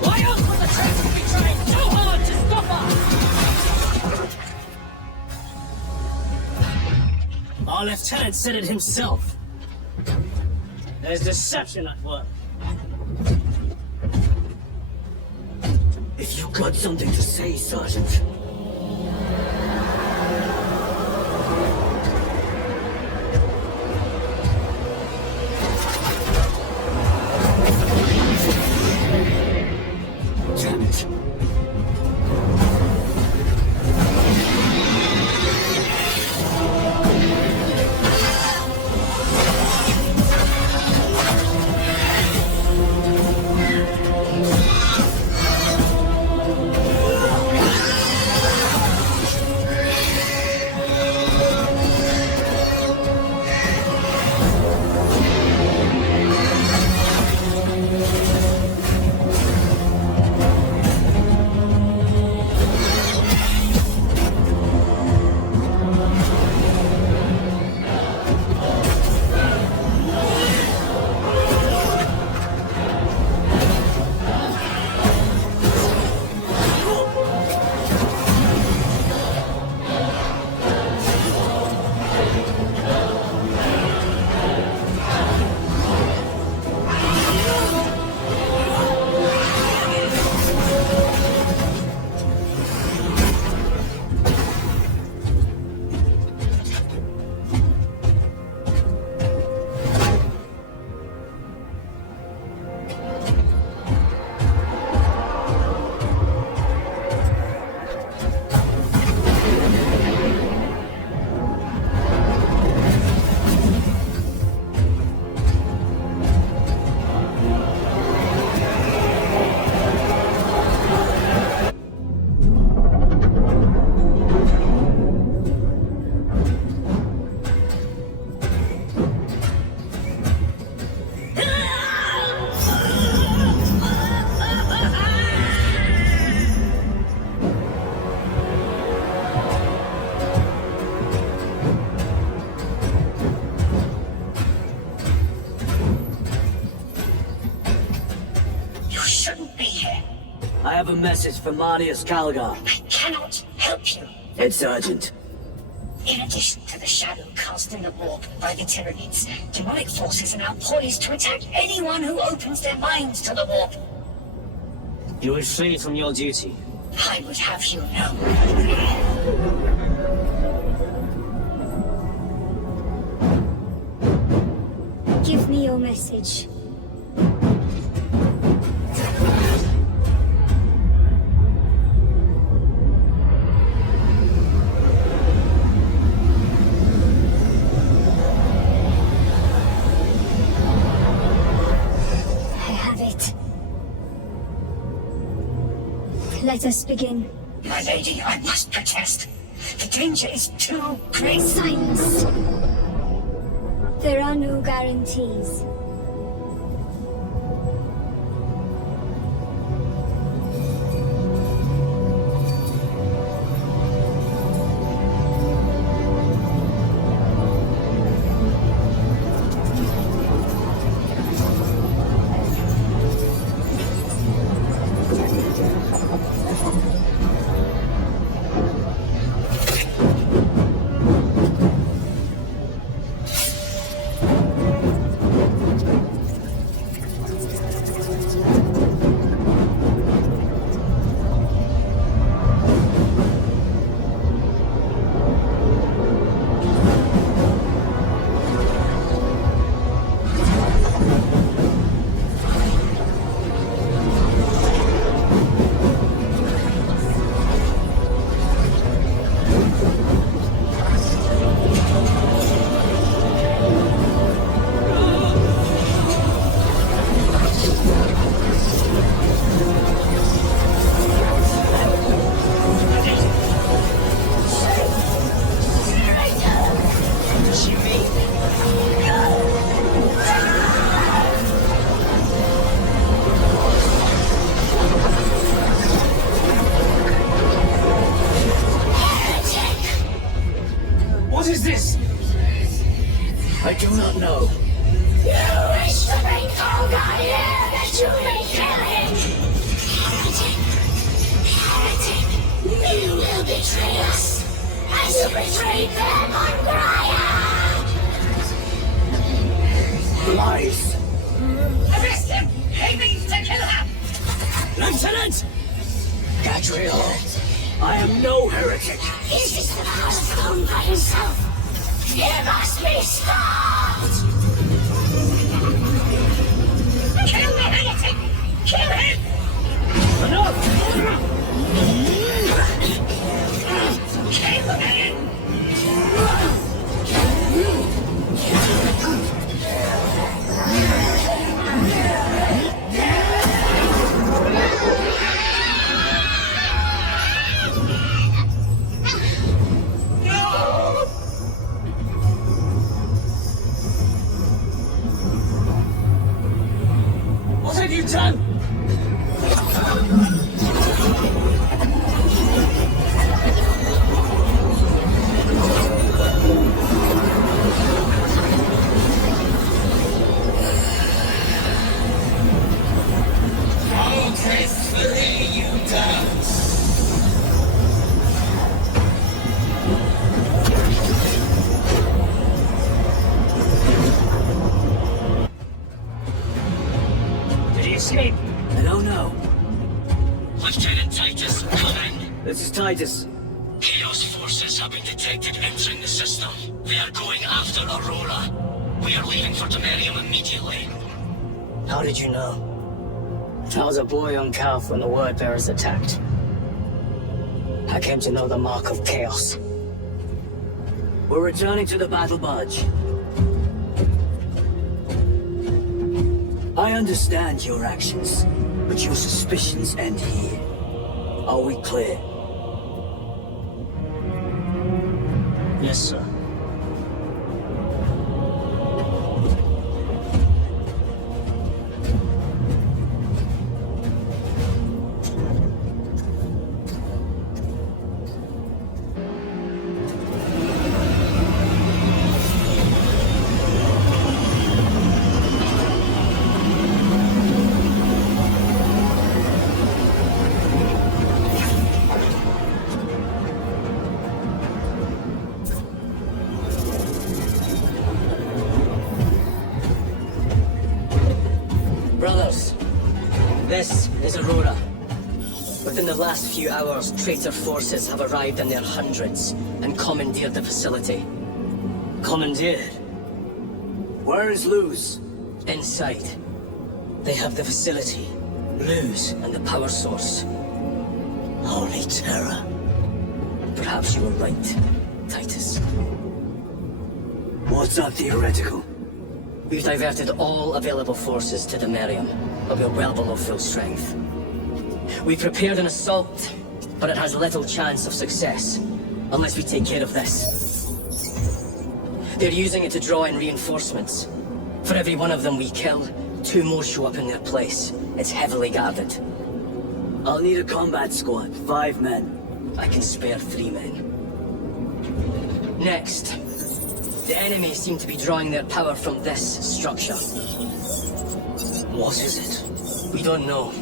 Why else would the Traitors be trying so hard to stop us? Our lieutenant said it himself. There's deception at work. If you got something to say, Sergeant. shouldn't be here. I have a message from Marnius Calgar. I cannot help you. It's urgent. In addition to the shadow cast in the warp by the Tyranids, demonic forces are now poised to attack anyone who opens their minds to the warp. You would flee from your duty. I would have you know. Give me your message. Let us begin. My lady, I must protest. The danger is too great. Silence! There are no guarantees. What is this? I do not know. You wish to make Koga here that you may kill him! Heretic! Heretic! You will betray us as you betrayed them on Gaia! Lies! Arrest him! He means to kill her! Lieutenant! Gadriel, I am no heretic. Is this the Master Stone by himself? He must be stopped! Kill the heretic! Kill him! Enough! Kill him! What have you done? How gracefully you dance! Did he escape? I don't know. Lieutenant Titus, come in. This is Titus. Chaos forces have been detected entering the system. They are going after Aurora. We are leaving for Demerium immediately. How did you know? I was a boy on Calf when the Word Bearers attacked. I came to know the mark of chaos. We're returning to the battle barge. I understand your actions, but your suspicions end here. Are we clear? Yes, sir. This is Aurora. Within the last few hours, traitor forces have arrived in their hundreds and commandeered the facility. Commandeered? Where is Luz? Inside. They have the facility, Luz, and the power source. Holy terror. Perhaps you were right, Titus. What's that theoretical? We've diverted all available forces to Demarium, but we're well below full strength. We prepared an assault, but it has little chance of success, unless we take care of this. They're using it to draw in reinforcements. For every one of them we kill, 2 more show up in their place. It's heavily guarded. I'll need a combat squad, 5 men. I can spare 3 men. Next, the enemy seem to be drawing their power from this structure. What is it? We don't know.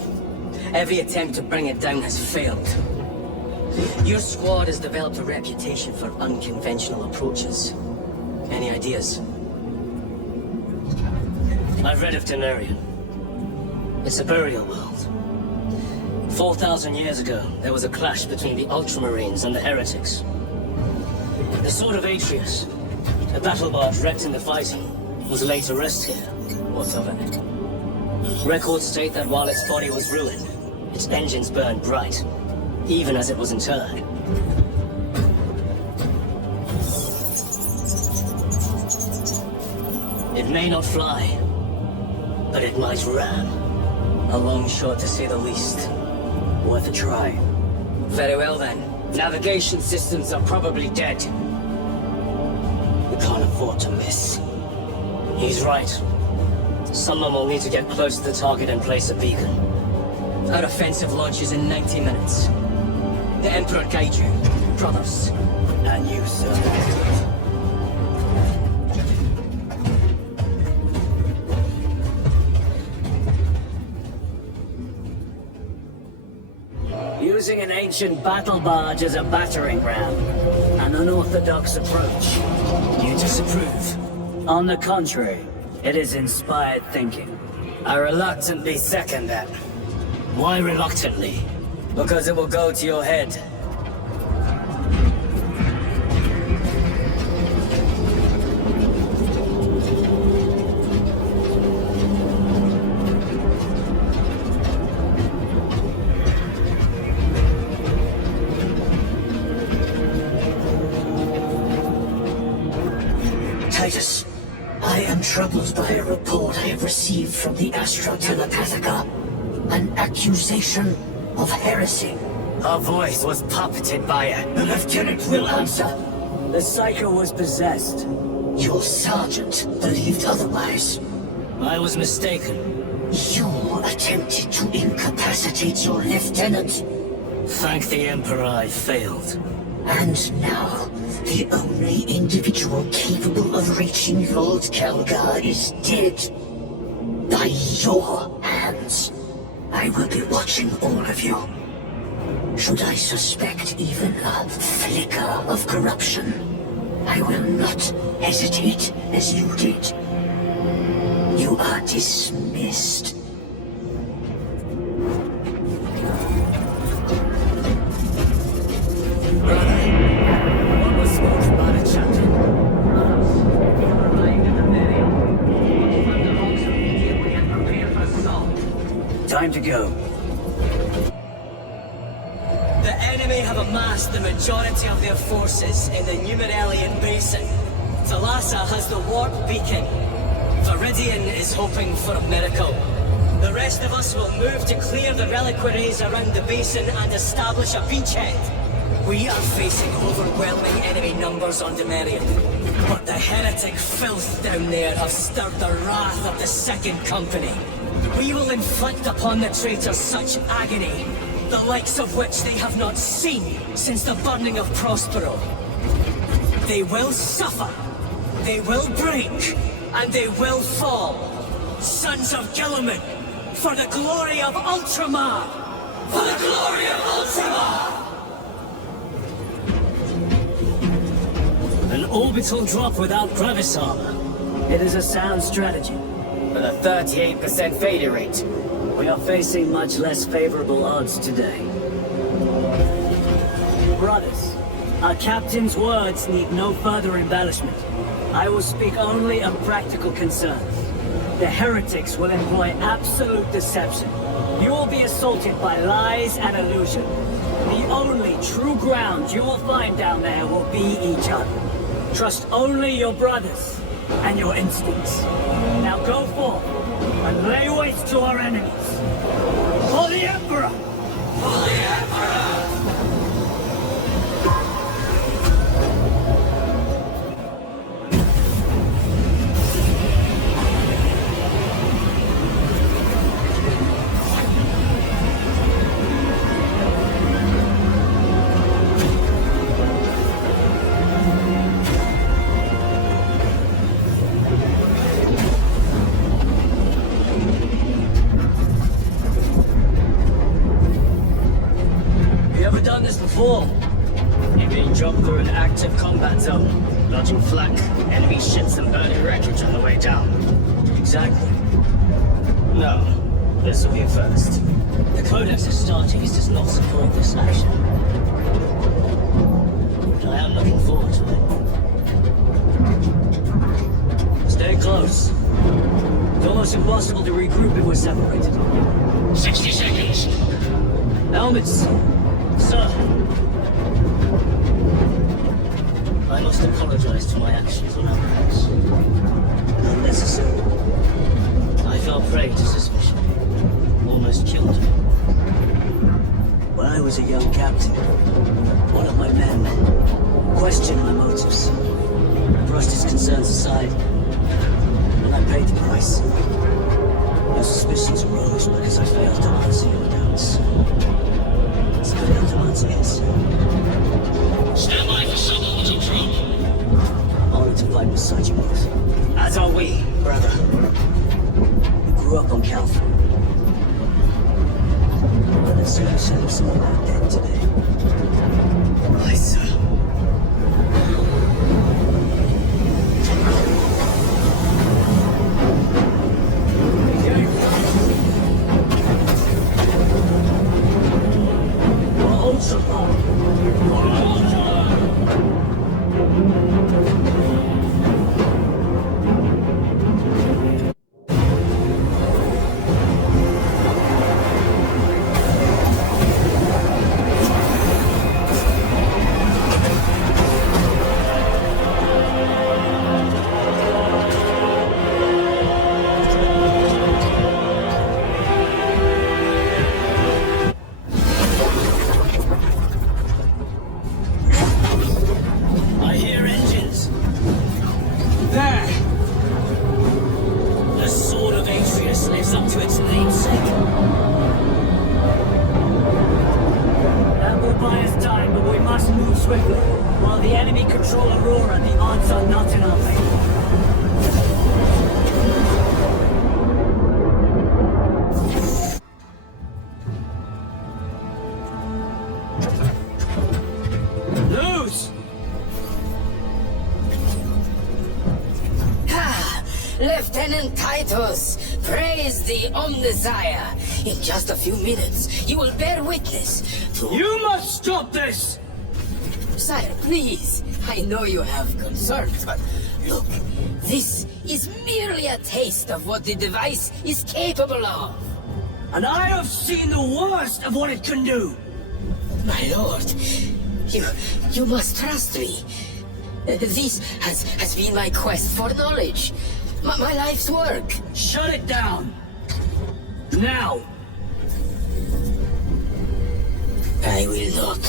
Every attempt to bring it down has failed. Your squad has developed a reputation for unconventional approaches. Any ideas? I've read of Demarium. It's a burial world. 4,000 years ago, there was a clash between the Ultramarines and the Heretics. The Sword of Atreus, a battle barge wrecked in the fighting, was laid to rest here. What of it? Records state that while its body was ruined, its engines burned bright, even as it was interred. It may not fly, but it might ram. A long shot to say the least. Worth a try. Very well then. Navigation systems are probably dead. We can't afford to miss. He's right. Someone will need to get close to the target and place a beacon. Our offensive launches in 90 minutes. The Emperor guide you, brothers. And you, sir. Using an ancient battle barge as a battering ram. An unorthodox approach. You disapprove? On the contrary, it is inspired thinking. I reluctantly second that. Why reluctantly? Because it will go to your head. Titus, I am troubled by a report I have received from the Astra Telepathica. An accusation of heresy. Her voice was puppeted by it. The lieutenant will answer. The Psycho was possessed. Your sergeant believed otherwise. I was mistaken. You attempted to incapacitate your lieutenant. Thank the Emperor I failed. And now, the only individual capable of reaching Lord Kelgar is dead. By your hands. I will be watching all of you. Should I suspect even a flicker of corruption, I will not hesitate as you did. You are dismissed. What was spoken by the chapter? Arrived at the Merium. Find the rocks immediately and prepare for assault. Time to go. The enemy have amassed the majority of their forces in the Numeralian Basin. Thalassa has the warp beacon. Viridian is hoping for a miracle. The rest of us will move to clear the reliquaries around the basin and establish a beachhead. We are facing overwhelming enemy numbers on Demarium, but the heretic filth down there have stirred the wrath of the Second Company. We will inflict upon the traitors such agony, the likes of which they have not seen since the burning of Prospero. They will suffer, they will break, and they will fall. Sons of Gilliman, for the glory of Ultramar! For the glory of Ultramar! An orbital drop without gravis armor. It is a sound strategy, with a 38% failure rate. We are facing much less favorable odds today. Brothers, our captain's words need no further embellishment. I will speak only of practical concerns. The heretics will employ absolute deception. You will be assaulted by lies and illusion. The only true ground you will find down there will be each other. Trust only your brothers and your instincts. Now go forth and lay waste to our enemies. For the Emperor! For the Emperor! You're being dropped through an active combat zone, dodging flak, enemy ships and burning wreckage on the way down. Exactly. No, this will be a first. The Codex of Stargaze does not support this action. But I am looking forward to it. Stay close. It's almost impossible to regroup if we're separated. 60 seconds. Helmets! Sir! I must apologize for my actions on Immerse. Unnecessary. I fell prey to suspicion. Almost killed him. When I was a young captain, one of my men questioned my motives. I brushed his concerns aside, and I paid the price. Your suspicions arose because I failed to answer your doubts. So I failed to answer his. Stand by for sub-orbital drop. Honored to fight beside you both. As are we, brother. We grew up on Calvin. But let's see some of that dead today. Aye, sir. Lieutenant Titus, praise the Omnissiah. In just a few minutes, you will bear witness to... You must stop this! Sire, please. I know you have concerns, but look, this is merely a taste of what the device is capable of. And I have seen the worst of what it can do! My lord, you must trust me. This has been my quest for knowledge. My life's work. Shut it down! Now! I will not.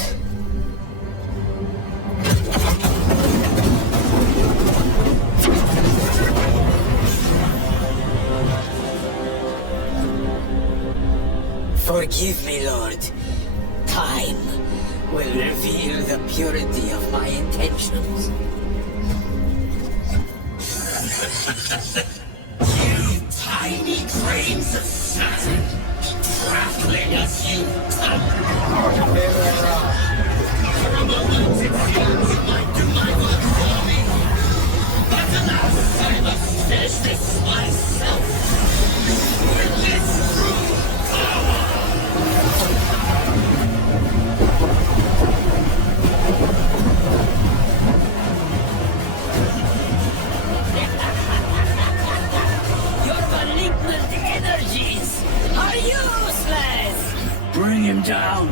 Forgive me, Lord. Time will reveal the purity of my intentions. You tiny grains of Saturn, traveling as you tumble. For a moment it seems you might do my work for me. But alas, I must finish this myself. With this crew, him down!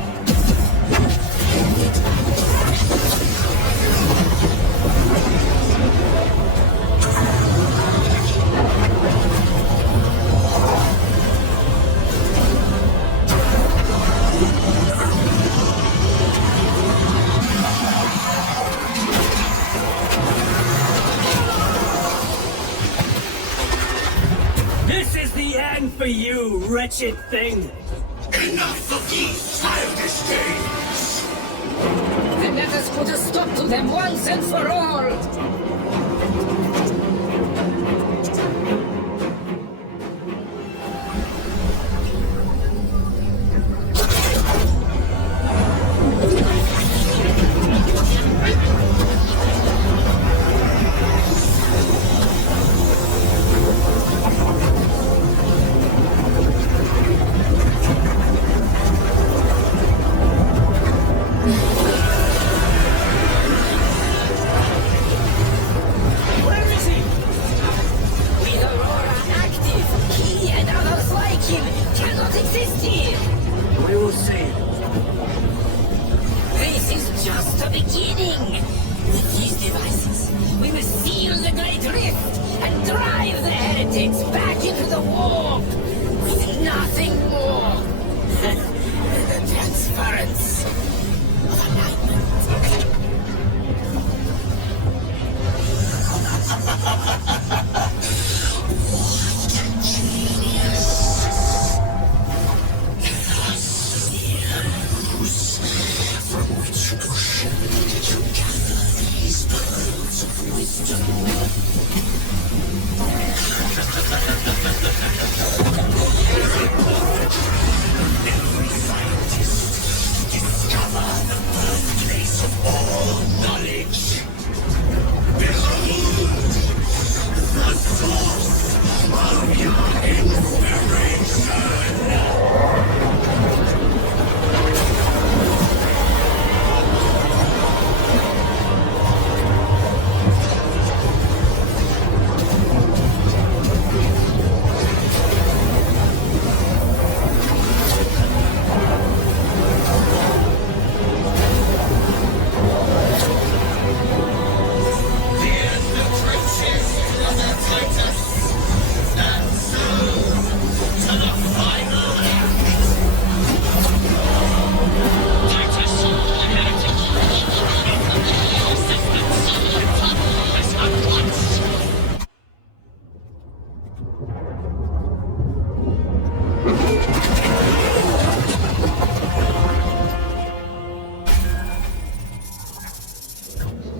This is the end for you, wretched thing! Enough of these childish games! Then let us put a stop to them once and for all! Back into the warp with nothing more than the transference of alignment. What genius! Use from which ocean did you gather these pearls of wisdom? Every scientist discover the birthplace of all knowledge. Behold, the source of your inspiration.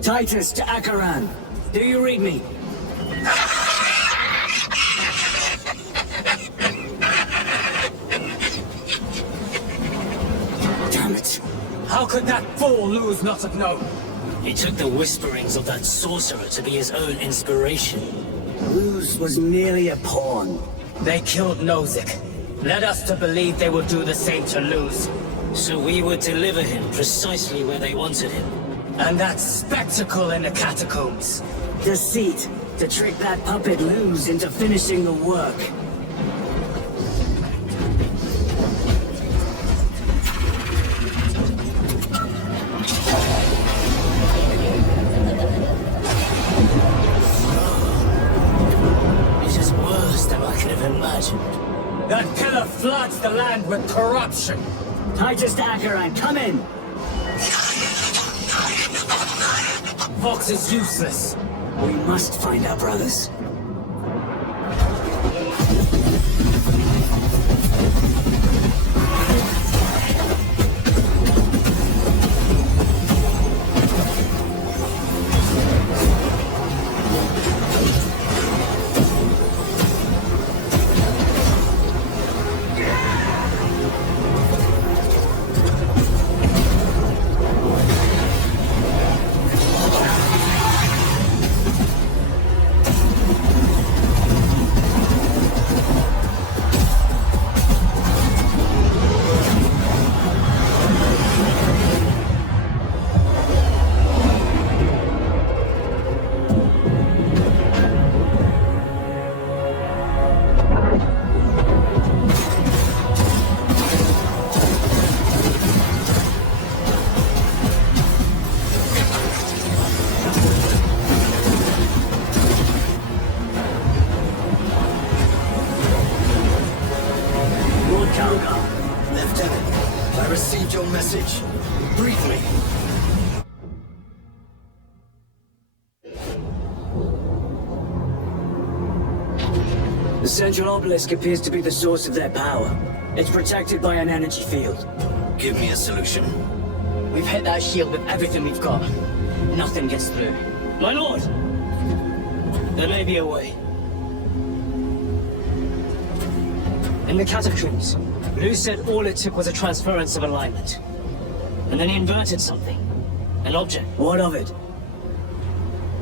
Titus to Akaran. Do you read me? Damn it! How could that fool lose not have known? He took the whisperings of that sorcerer to be his own inspiration. Luz was merely a pawn. They killed Nozick. Led us to believe they would do the same to Luz. So we would deliver him precisely where they wanted him. And that spectacle in the catacombs. Deceit, to trick that puppet Luz into finishing the work. This is worse than I could have imagined. That pillar floods the land with corruption. Titus to Akaran, come in! Vox is useless. We must find our brothers. Lieutenant, I received your message. Brief me. The central obelisk appears to be the source of their power. It's protected by an energy field. Give me a solution. We've hit that shield with everything we've got. Nothing gets through. My lord! There may be a way. In the catacombs, Lou said all it took was a transference of alignment. And then he inverted something. An object. What of it?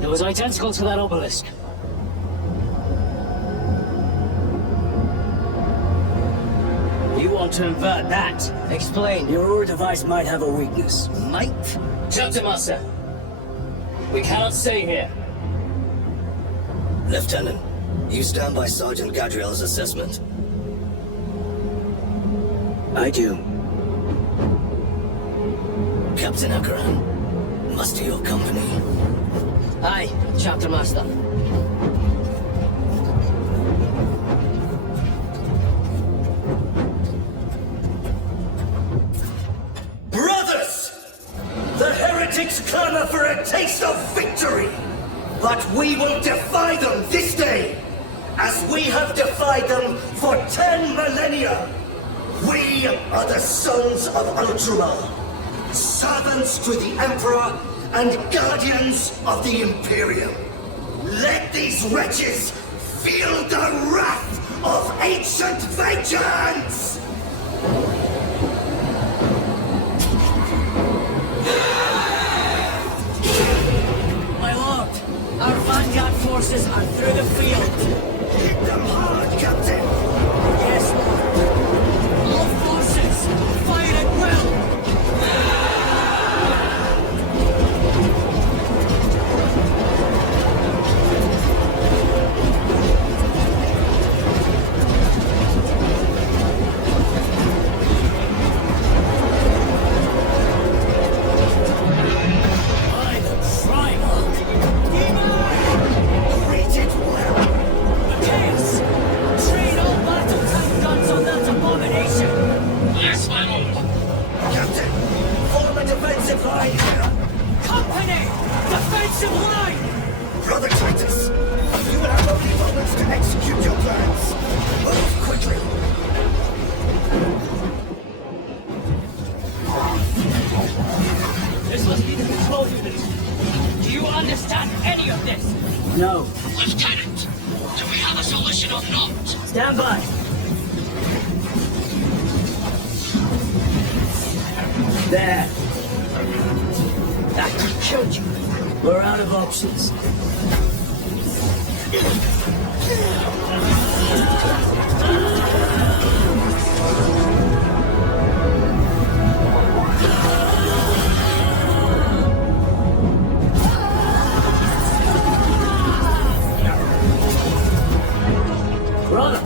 That was identical to that obelisk. You want to invert that? Explain. Your Ur device might have a weakness. Might? Chapter Master. We cannot stay here. Lieutenant, you stand by Sergeant Gadriel's assessment? I do. Captain Akaran, muster your company. Aye, Chapter Master. Brothers! The heretics clamor for a taste of victory! But we will defy them this day, as we have defied them for 10 millennia! We are the sons of Ultramar, servants to the Emperor and guardians of the Imperium. Let these wretches feel the wrath of ancient vengeance! My lord, our vanguard forces are through the field. Hit them hard, Captain! Yes, lord. All forces, fire at will! Brother Titus, you will have only moments to execute your plans. Move quickly. This must be the control unit. Do you understand any of this? No. Lieutenant, do we have a solution or not? Stand by. There. That killed you. We're out of options. Brother!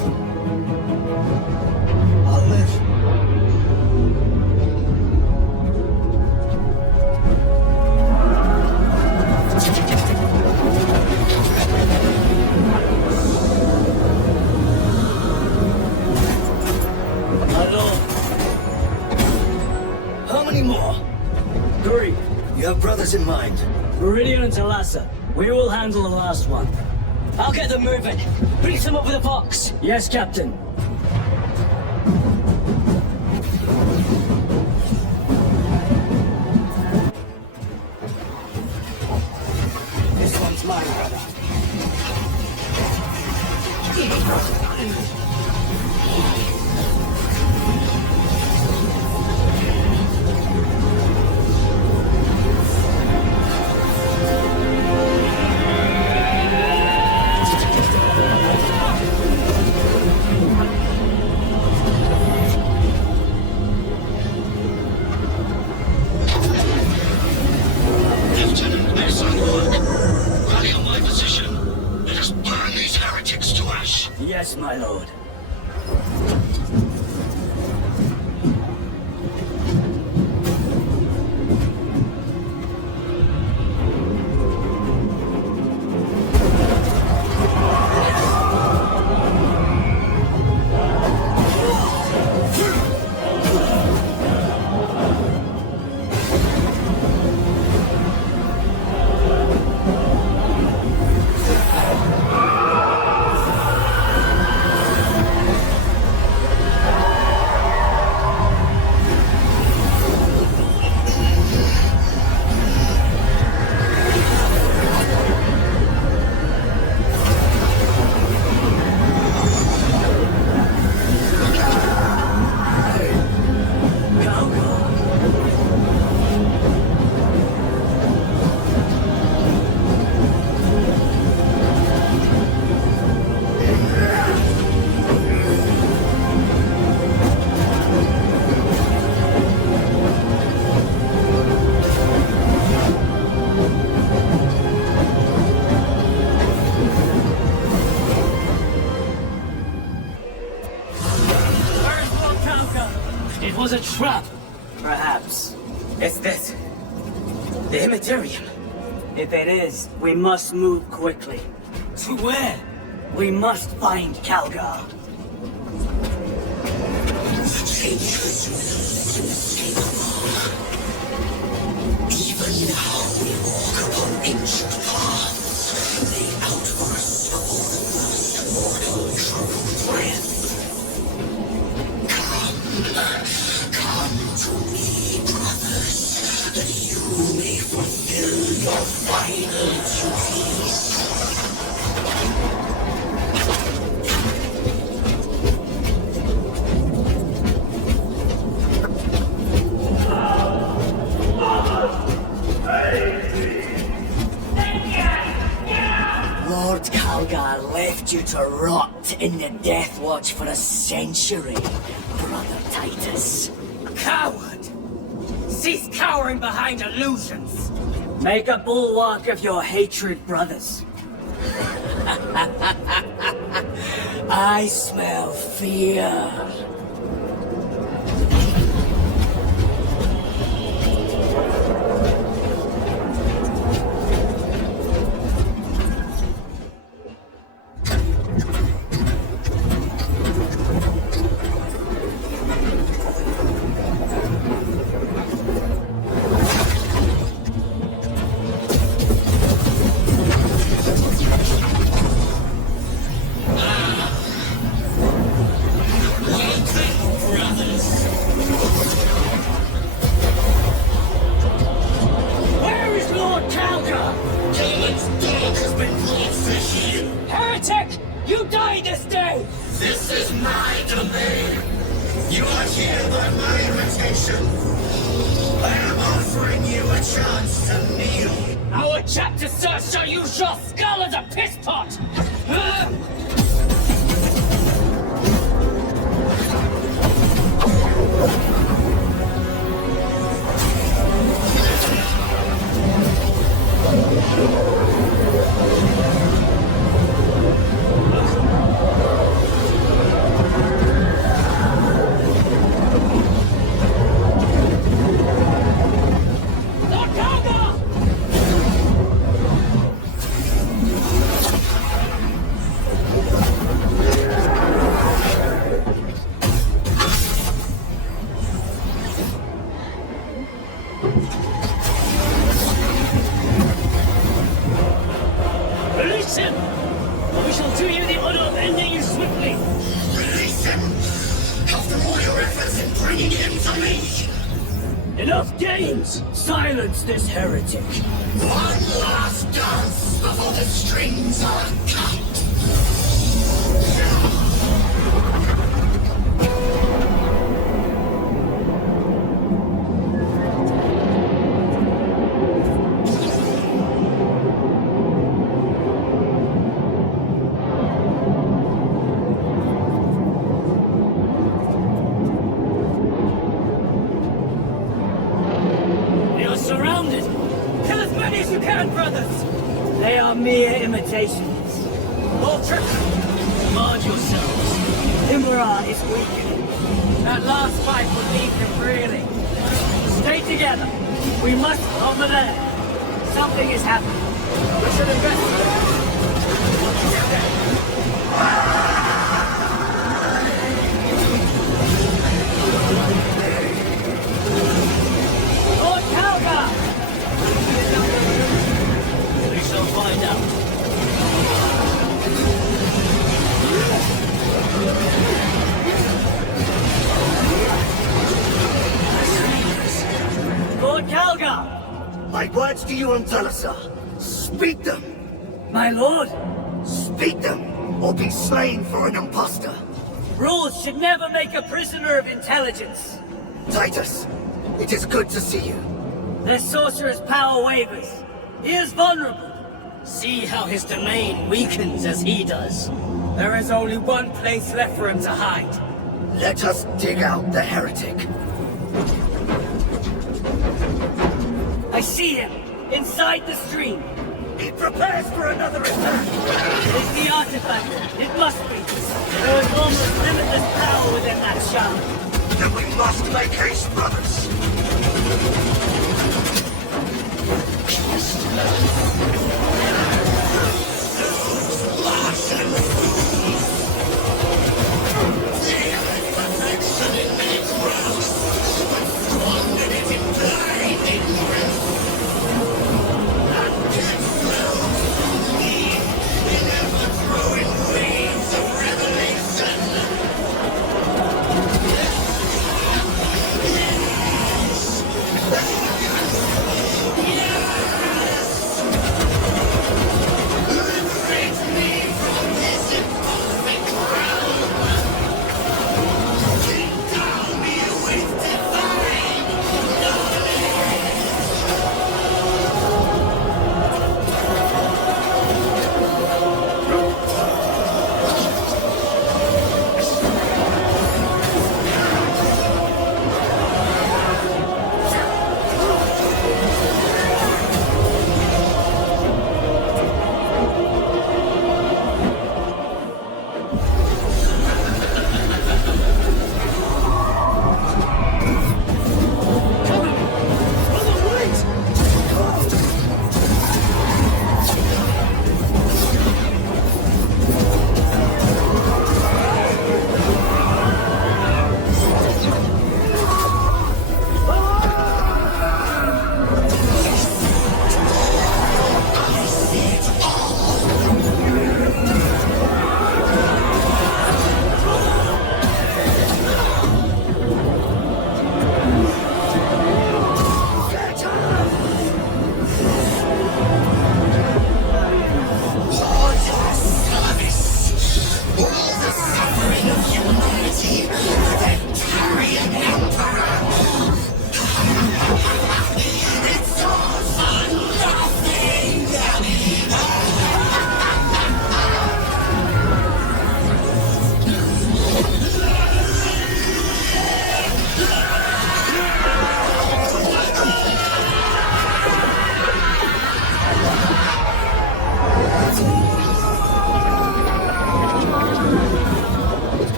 I'll live. How many more? 3. You have brothers in mind. Meridian and Talassa. We will handle the last one. I'll get them moving. Brief them up with a box. Yes, Captain. This one's mine, brother. Lieutenant Mason, rally on my position. Let us burn these heretics to ash. Yes, my lord. was a trap. Perhaps. Is this the Immaterium? If it is, we must move quickly. To where? We must find Calgar. Even now we walk upon ancient paths, laid out for us of all the last mortal troubled breath. Come to me, brothers, that you may fulfill your final duties. Lord Calgar left you to rot in the Death Watch for a century, Brother Titus. Coward! Cease cowering behind illusions! Make a bulwark of your hatred, brothers. I smell fear. Where is Lord Calgar? Caleb's dog has been brought for here. Heretic! You die this day! This is my domain. You are here by my invitation. I am offering you a chance to kneel. Our chapter, sir, shall use your skull as a piss pot! Lord Calgar! Release him! Or we shall do you the honor of ending you swiftly! Release him. After all your efforts in bringing him to me. Enough games! Silence this heretic! One last dance before the strings are cut. We are surrounded! Kill as many as you can, brothers! They are mere imitations. Ultra, Guard yourselves. Immerse is weakening. that last fight will leave him reeling. Stay together. We must over there. Something is happening. We should investigate. Lord Calgar! We shall find out. Lord Calgar! My words to you on Talasa. Speak them. My lord, Speak them, or be slain for an impostor. rules should never make a prisoner of intelligence. Titus, it is good to see you. The sorcerer's power wavers. He is vulnerable. See how his domain weakens as he does. There is only one place left for him to hide. Let us dig out the heretic. I see him, inside the stream. He prepares for another attack. It is the artifact. It must be. There is almost limitless power within that shard. Then we must make haste, brothers.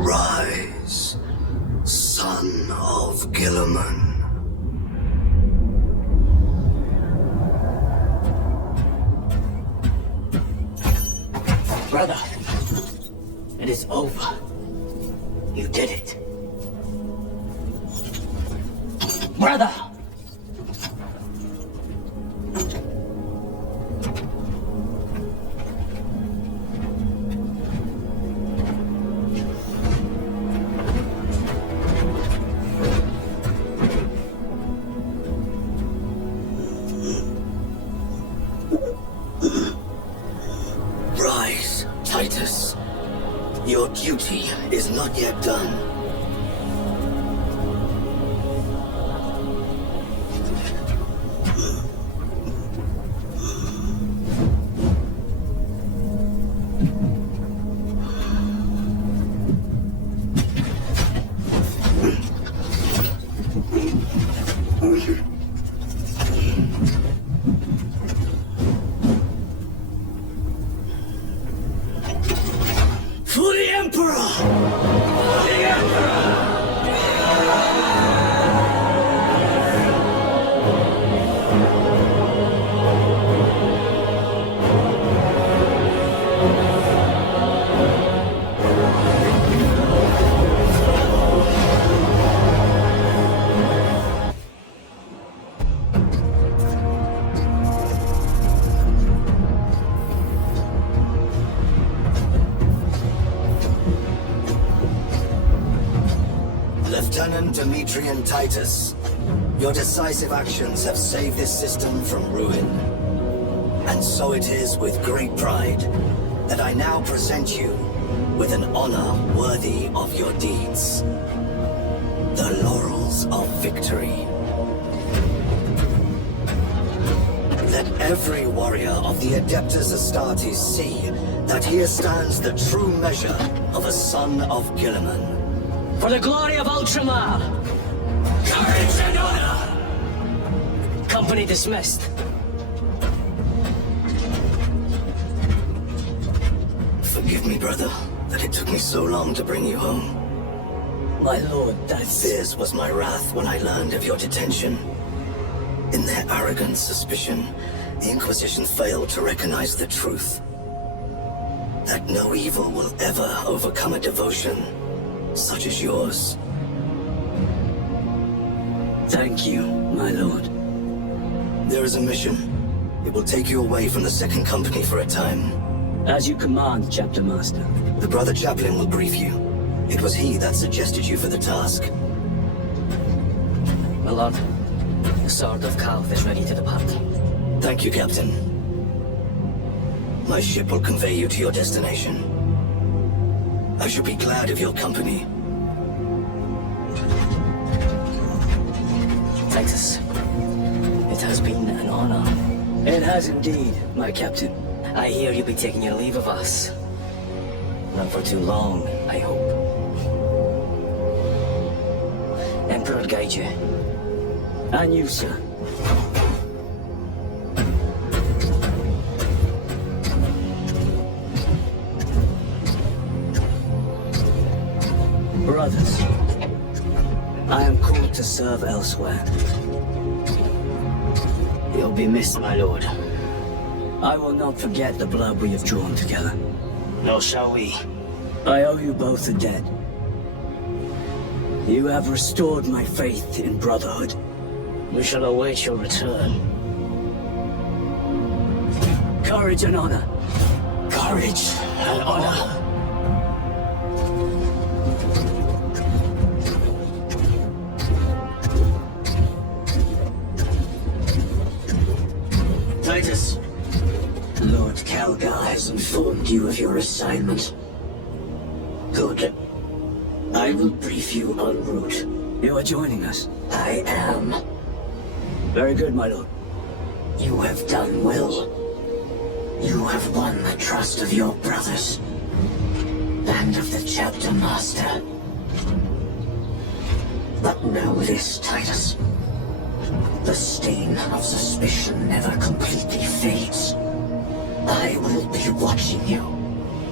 Rise, son of Gilliman. Brother, it is over. You did it. Brother! Rise, Titus. Your duty is not yet done. For the Emperor! For the Emperor! Lieutenant Demetrian Titus, your decisive actions have saved this system from ruin. And so it is with great pride that I now present you with an honor worthy of your deeds. The laurels of victory. Let every warrior of the Adeptus Astartes see that here stands the true measure of a son of Gilliman. For the glory of Ultramar! Courage and honor! Company dismissed. Forgive me, brother, that it took me so long to bring you home. My lord, that's... Fierce was my wrath when I learned of your detention. In their arrogant suspicion, the Inquisition failed to recognize the truth. That no evil will ever overcome a devotion such as yours. Thank you, my lord. There is a mission. It will take you away from the Second Company for a time. As you command, Chapter Master. The Brother Chaplain will brief you. It was he that suggested you for the task. My lord, the Sword of Calth is ready to depart. Thank you, Captain. My ship will convey you to your destination. I shall be glad of your company. Titus, it has been an honor. It has indeed, my captain. I hear you'll be taking your leave of us. Not for too long, I hope. Emperor guide you. And you, sir. Brothers, I am called to serve elsewhere. You'll be missed, my lord. I will not forget the blood we have drawn together. Nor shall we. I owe you both a debt. You have restored my faith in brotherhood. We shall await your return. Courage and honor. Courage and honor. Titus, Lord Calgar has informed you of your assignment. Good. I will brief you en route. You are joining us. I am. Very good, my lord. You have done well. You have won the trust of your brothers. And of the Chapter Master. But know this, Titus. The stain of suspicion never completely fades. I will be watching you,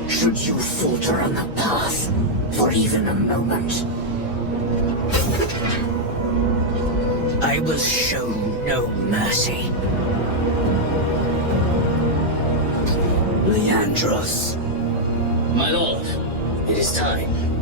should you falter on the path for even a moment. I will show no mercy. Leandros. My lord, it is time.